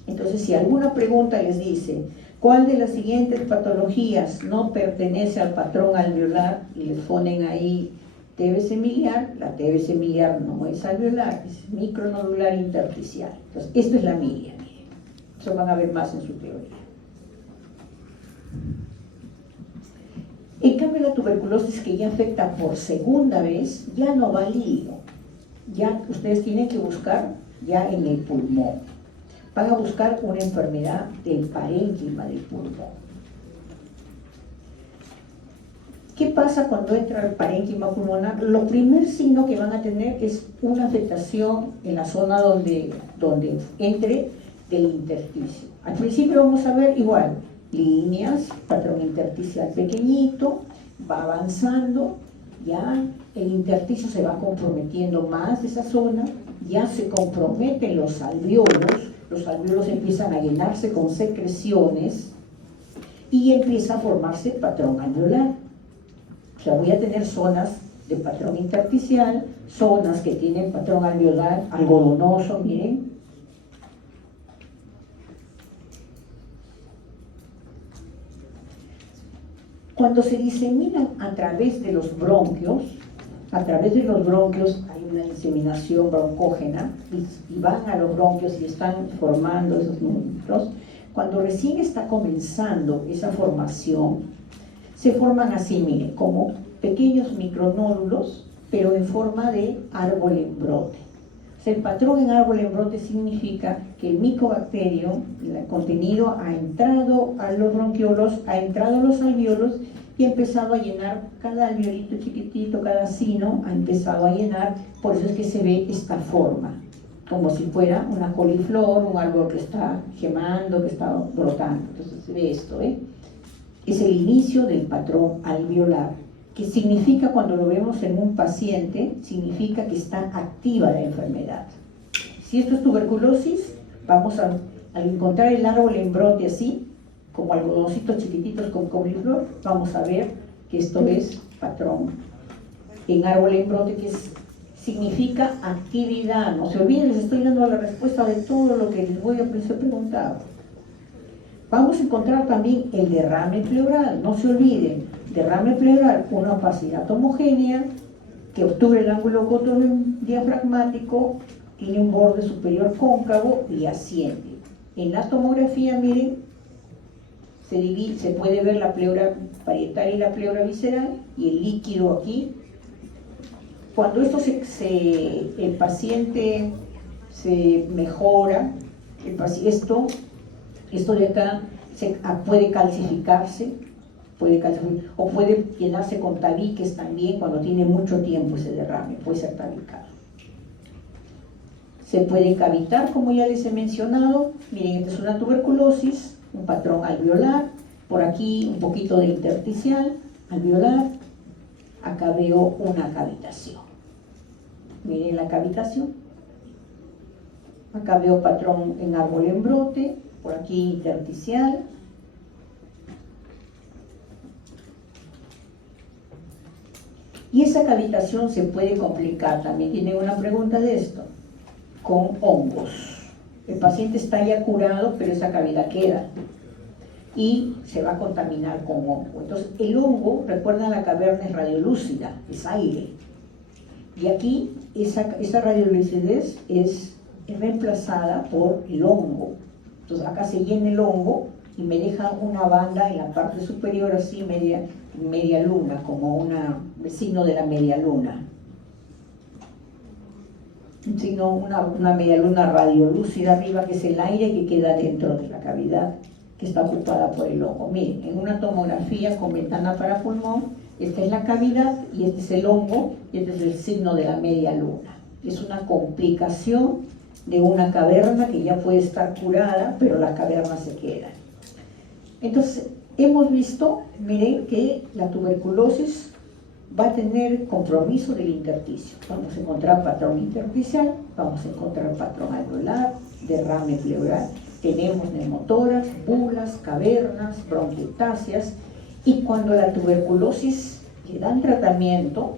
Entonces, si alguna pregunta les dice, ¿cuál de las siguientes patologías no pertenece al patrón alveolar? Y les ponen ahí TBC miliar. La TBC miliar no es alveolar, es micronodular intersticial. Entonces, esto es la milia, miren. Eso van a ver más en su teoría. En cambio, la tuberculosis, que ya afecta por segunda vez, ya no va al hígado. Ya ustedes tienen que buscar ya en el pulmón. Van a buscar una enfermedad del parénquima del pulmón. ¿Qué pasa cuando entra el parénquima pulmonar? Lo primer signo que van a tener es una afectación en la zona donde entre del intersticio. Al principio vamos a ver igual, líneas, patrón intersticial pequeñito, va avanzando, ya el intersticio se va comprometiendo más de esa zona, ya se comprometen los alvéolos empiezan a llenarse con secreciones y empieza a formarse patrón alveolar. O sea, voy a tener zonas de patrón intersticial, zonas que tienen patrón alveolar algodonoso, miren. Cuando se diseminan a través de los bronquios, hay una diseminación broncógena y van a los bronquios y están formando esos núcleos. Cuando recién está comenzando esa formación, se forman así, miren, como pequeños micronódulos, pero en forma de árbol en brote. O sea, el patrón en árbol en brote significa que el Mycobacterium, el contenido, ha entrado a los bronquiolos, ha entrado a los alvéolos y ha empezado a llenar cada alveolito chiquitito, cada sino ha empezado a llenar. Por eso es que se ve esta forma, como si fuera una coliflor, un árbol que está gemando, que está brotando. Entonces se ve esto, ¿eh? Es el inicio del patrón alveolar, que significa, cuando lo vemos en un paciente, significa que está activa la enfermedad. Si esto es tuberculosis, vamos a encontrar el árbol en brote así, como algodoncitos chiquititos con coliflor, vamos a ver que esto es patrón en árbol en brote, que significa actividad. No se olviden, les estoy dando la respuesta de todo lo que les voy a preguntar. Vamos a encontrar también el derrame pleural. No se olviden, derrame pleural, una opacidad homogénea que obtuve el ángulo diafragmático, tiene un borde superior cóncavo y asciende. En la tomografía, miren, se puede ver la pleura parietal y la pleura visceral y el líquido aquí. Cuando esto el paciente se mejora, esto de acá puede calcificarse, o puede llenarse con tabiques también cuando tiene mucho tiempo ese derrame, puede ser tabicado. Se puede cavitar, como ya les he mencionado. Miren, esta es una tuberculosis, un patrón alveolar, por aquí un poquito de intersticial, alveolar, acá veo una cavitación. Miren la cavitación, acá veo patrón en árbol en brote, por aquí intersticial. Y esa cavitación se puede complicar, también tienen una pregunta de esto, con hongos. El paciente está ya curado, pero esa cavidad queda y se va a contaminar con hongo. Entonces, el hongo, recuerdan, la caverna es radiolúcida, es aire. Y aquí esa radiolucidez es reemplazada por el hongo. Entonces, acá se llena el hongo y me deja una banda en la parte superior, así media luna, como el signo de la media luna. Un signo, una media luna radiolúcida arriba, que es el aire que queda dentro de la cavidad que está ocupada por el hongo. Miren, en una tomografía con ventana para pulmón, esta es la cavidad y este es el hongo y este es el signo de la media luna. Es una complicación de una caverna que ya puede estar curada, pero la caverna se queda. Entonces, hemos visto, miren, que la tuberculosis va a tener compromiso del intersticio. Vamos a encontrar patrón intersticial, vamos a encontrar patrón alveolar, derrame pleural, tenemos neumotórax, bulas, cavernas, bronquiectasias, y cuando la tuberculosis le dan tratamiento,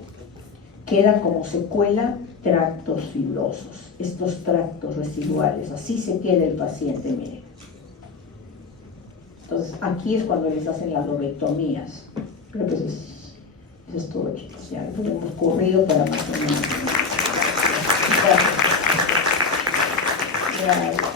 queda como secuela tractos fibrosos, estos tractos residuales, así se queda el paciente, miren. Entonces, aquí es cuando les hacen las lobectomías. Creo que eso es todo, chicos. Ya hemos corrido para más o menos. Gracias.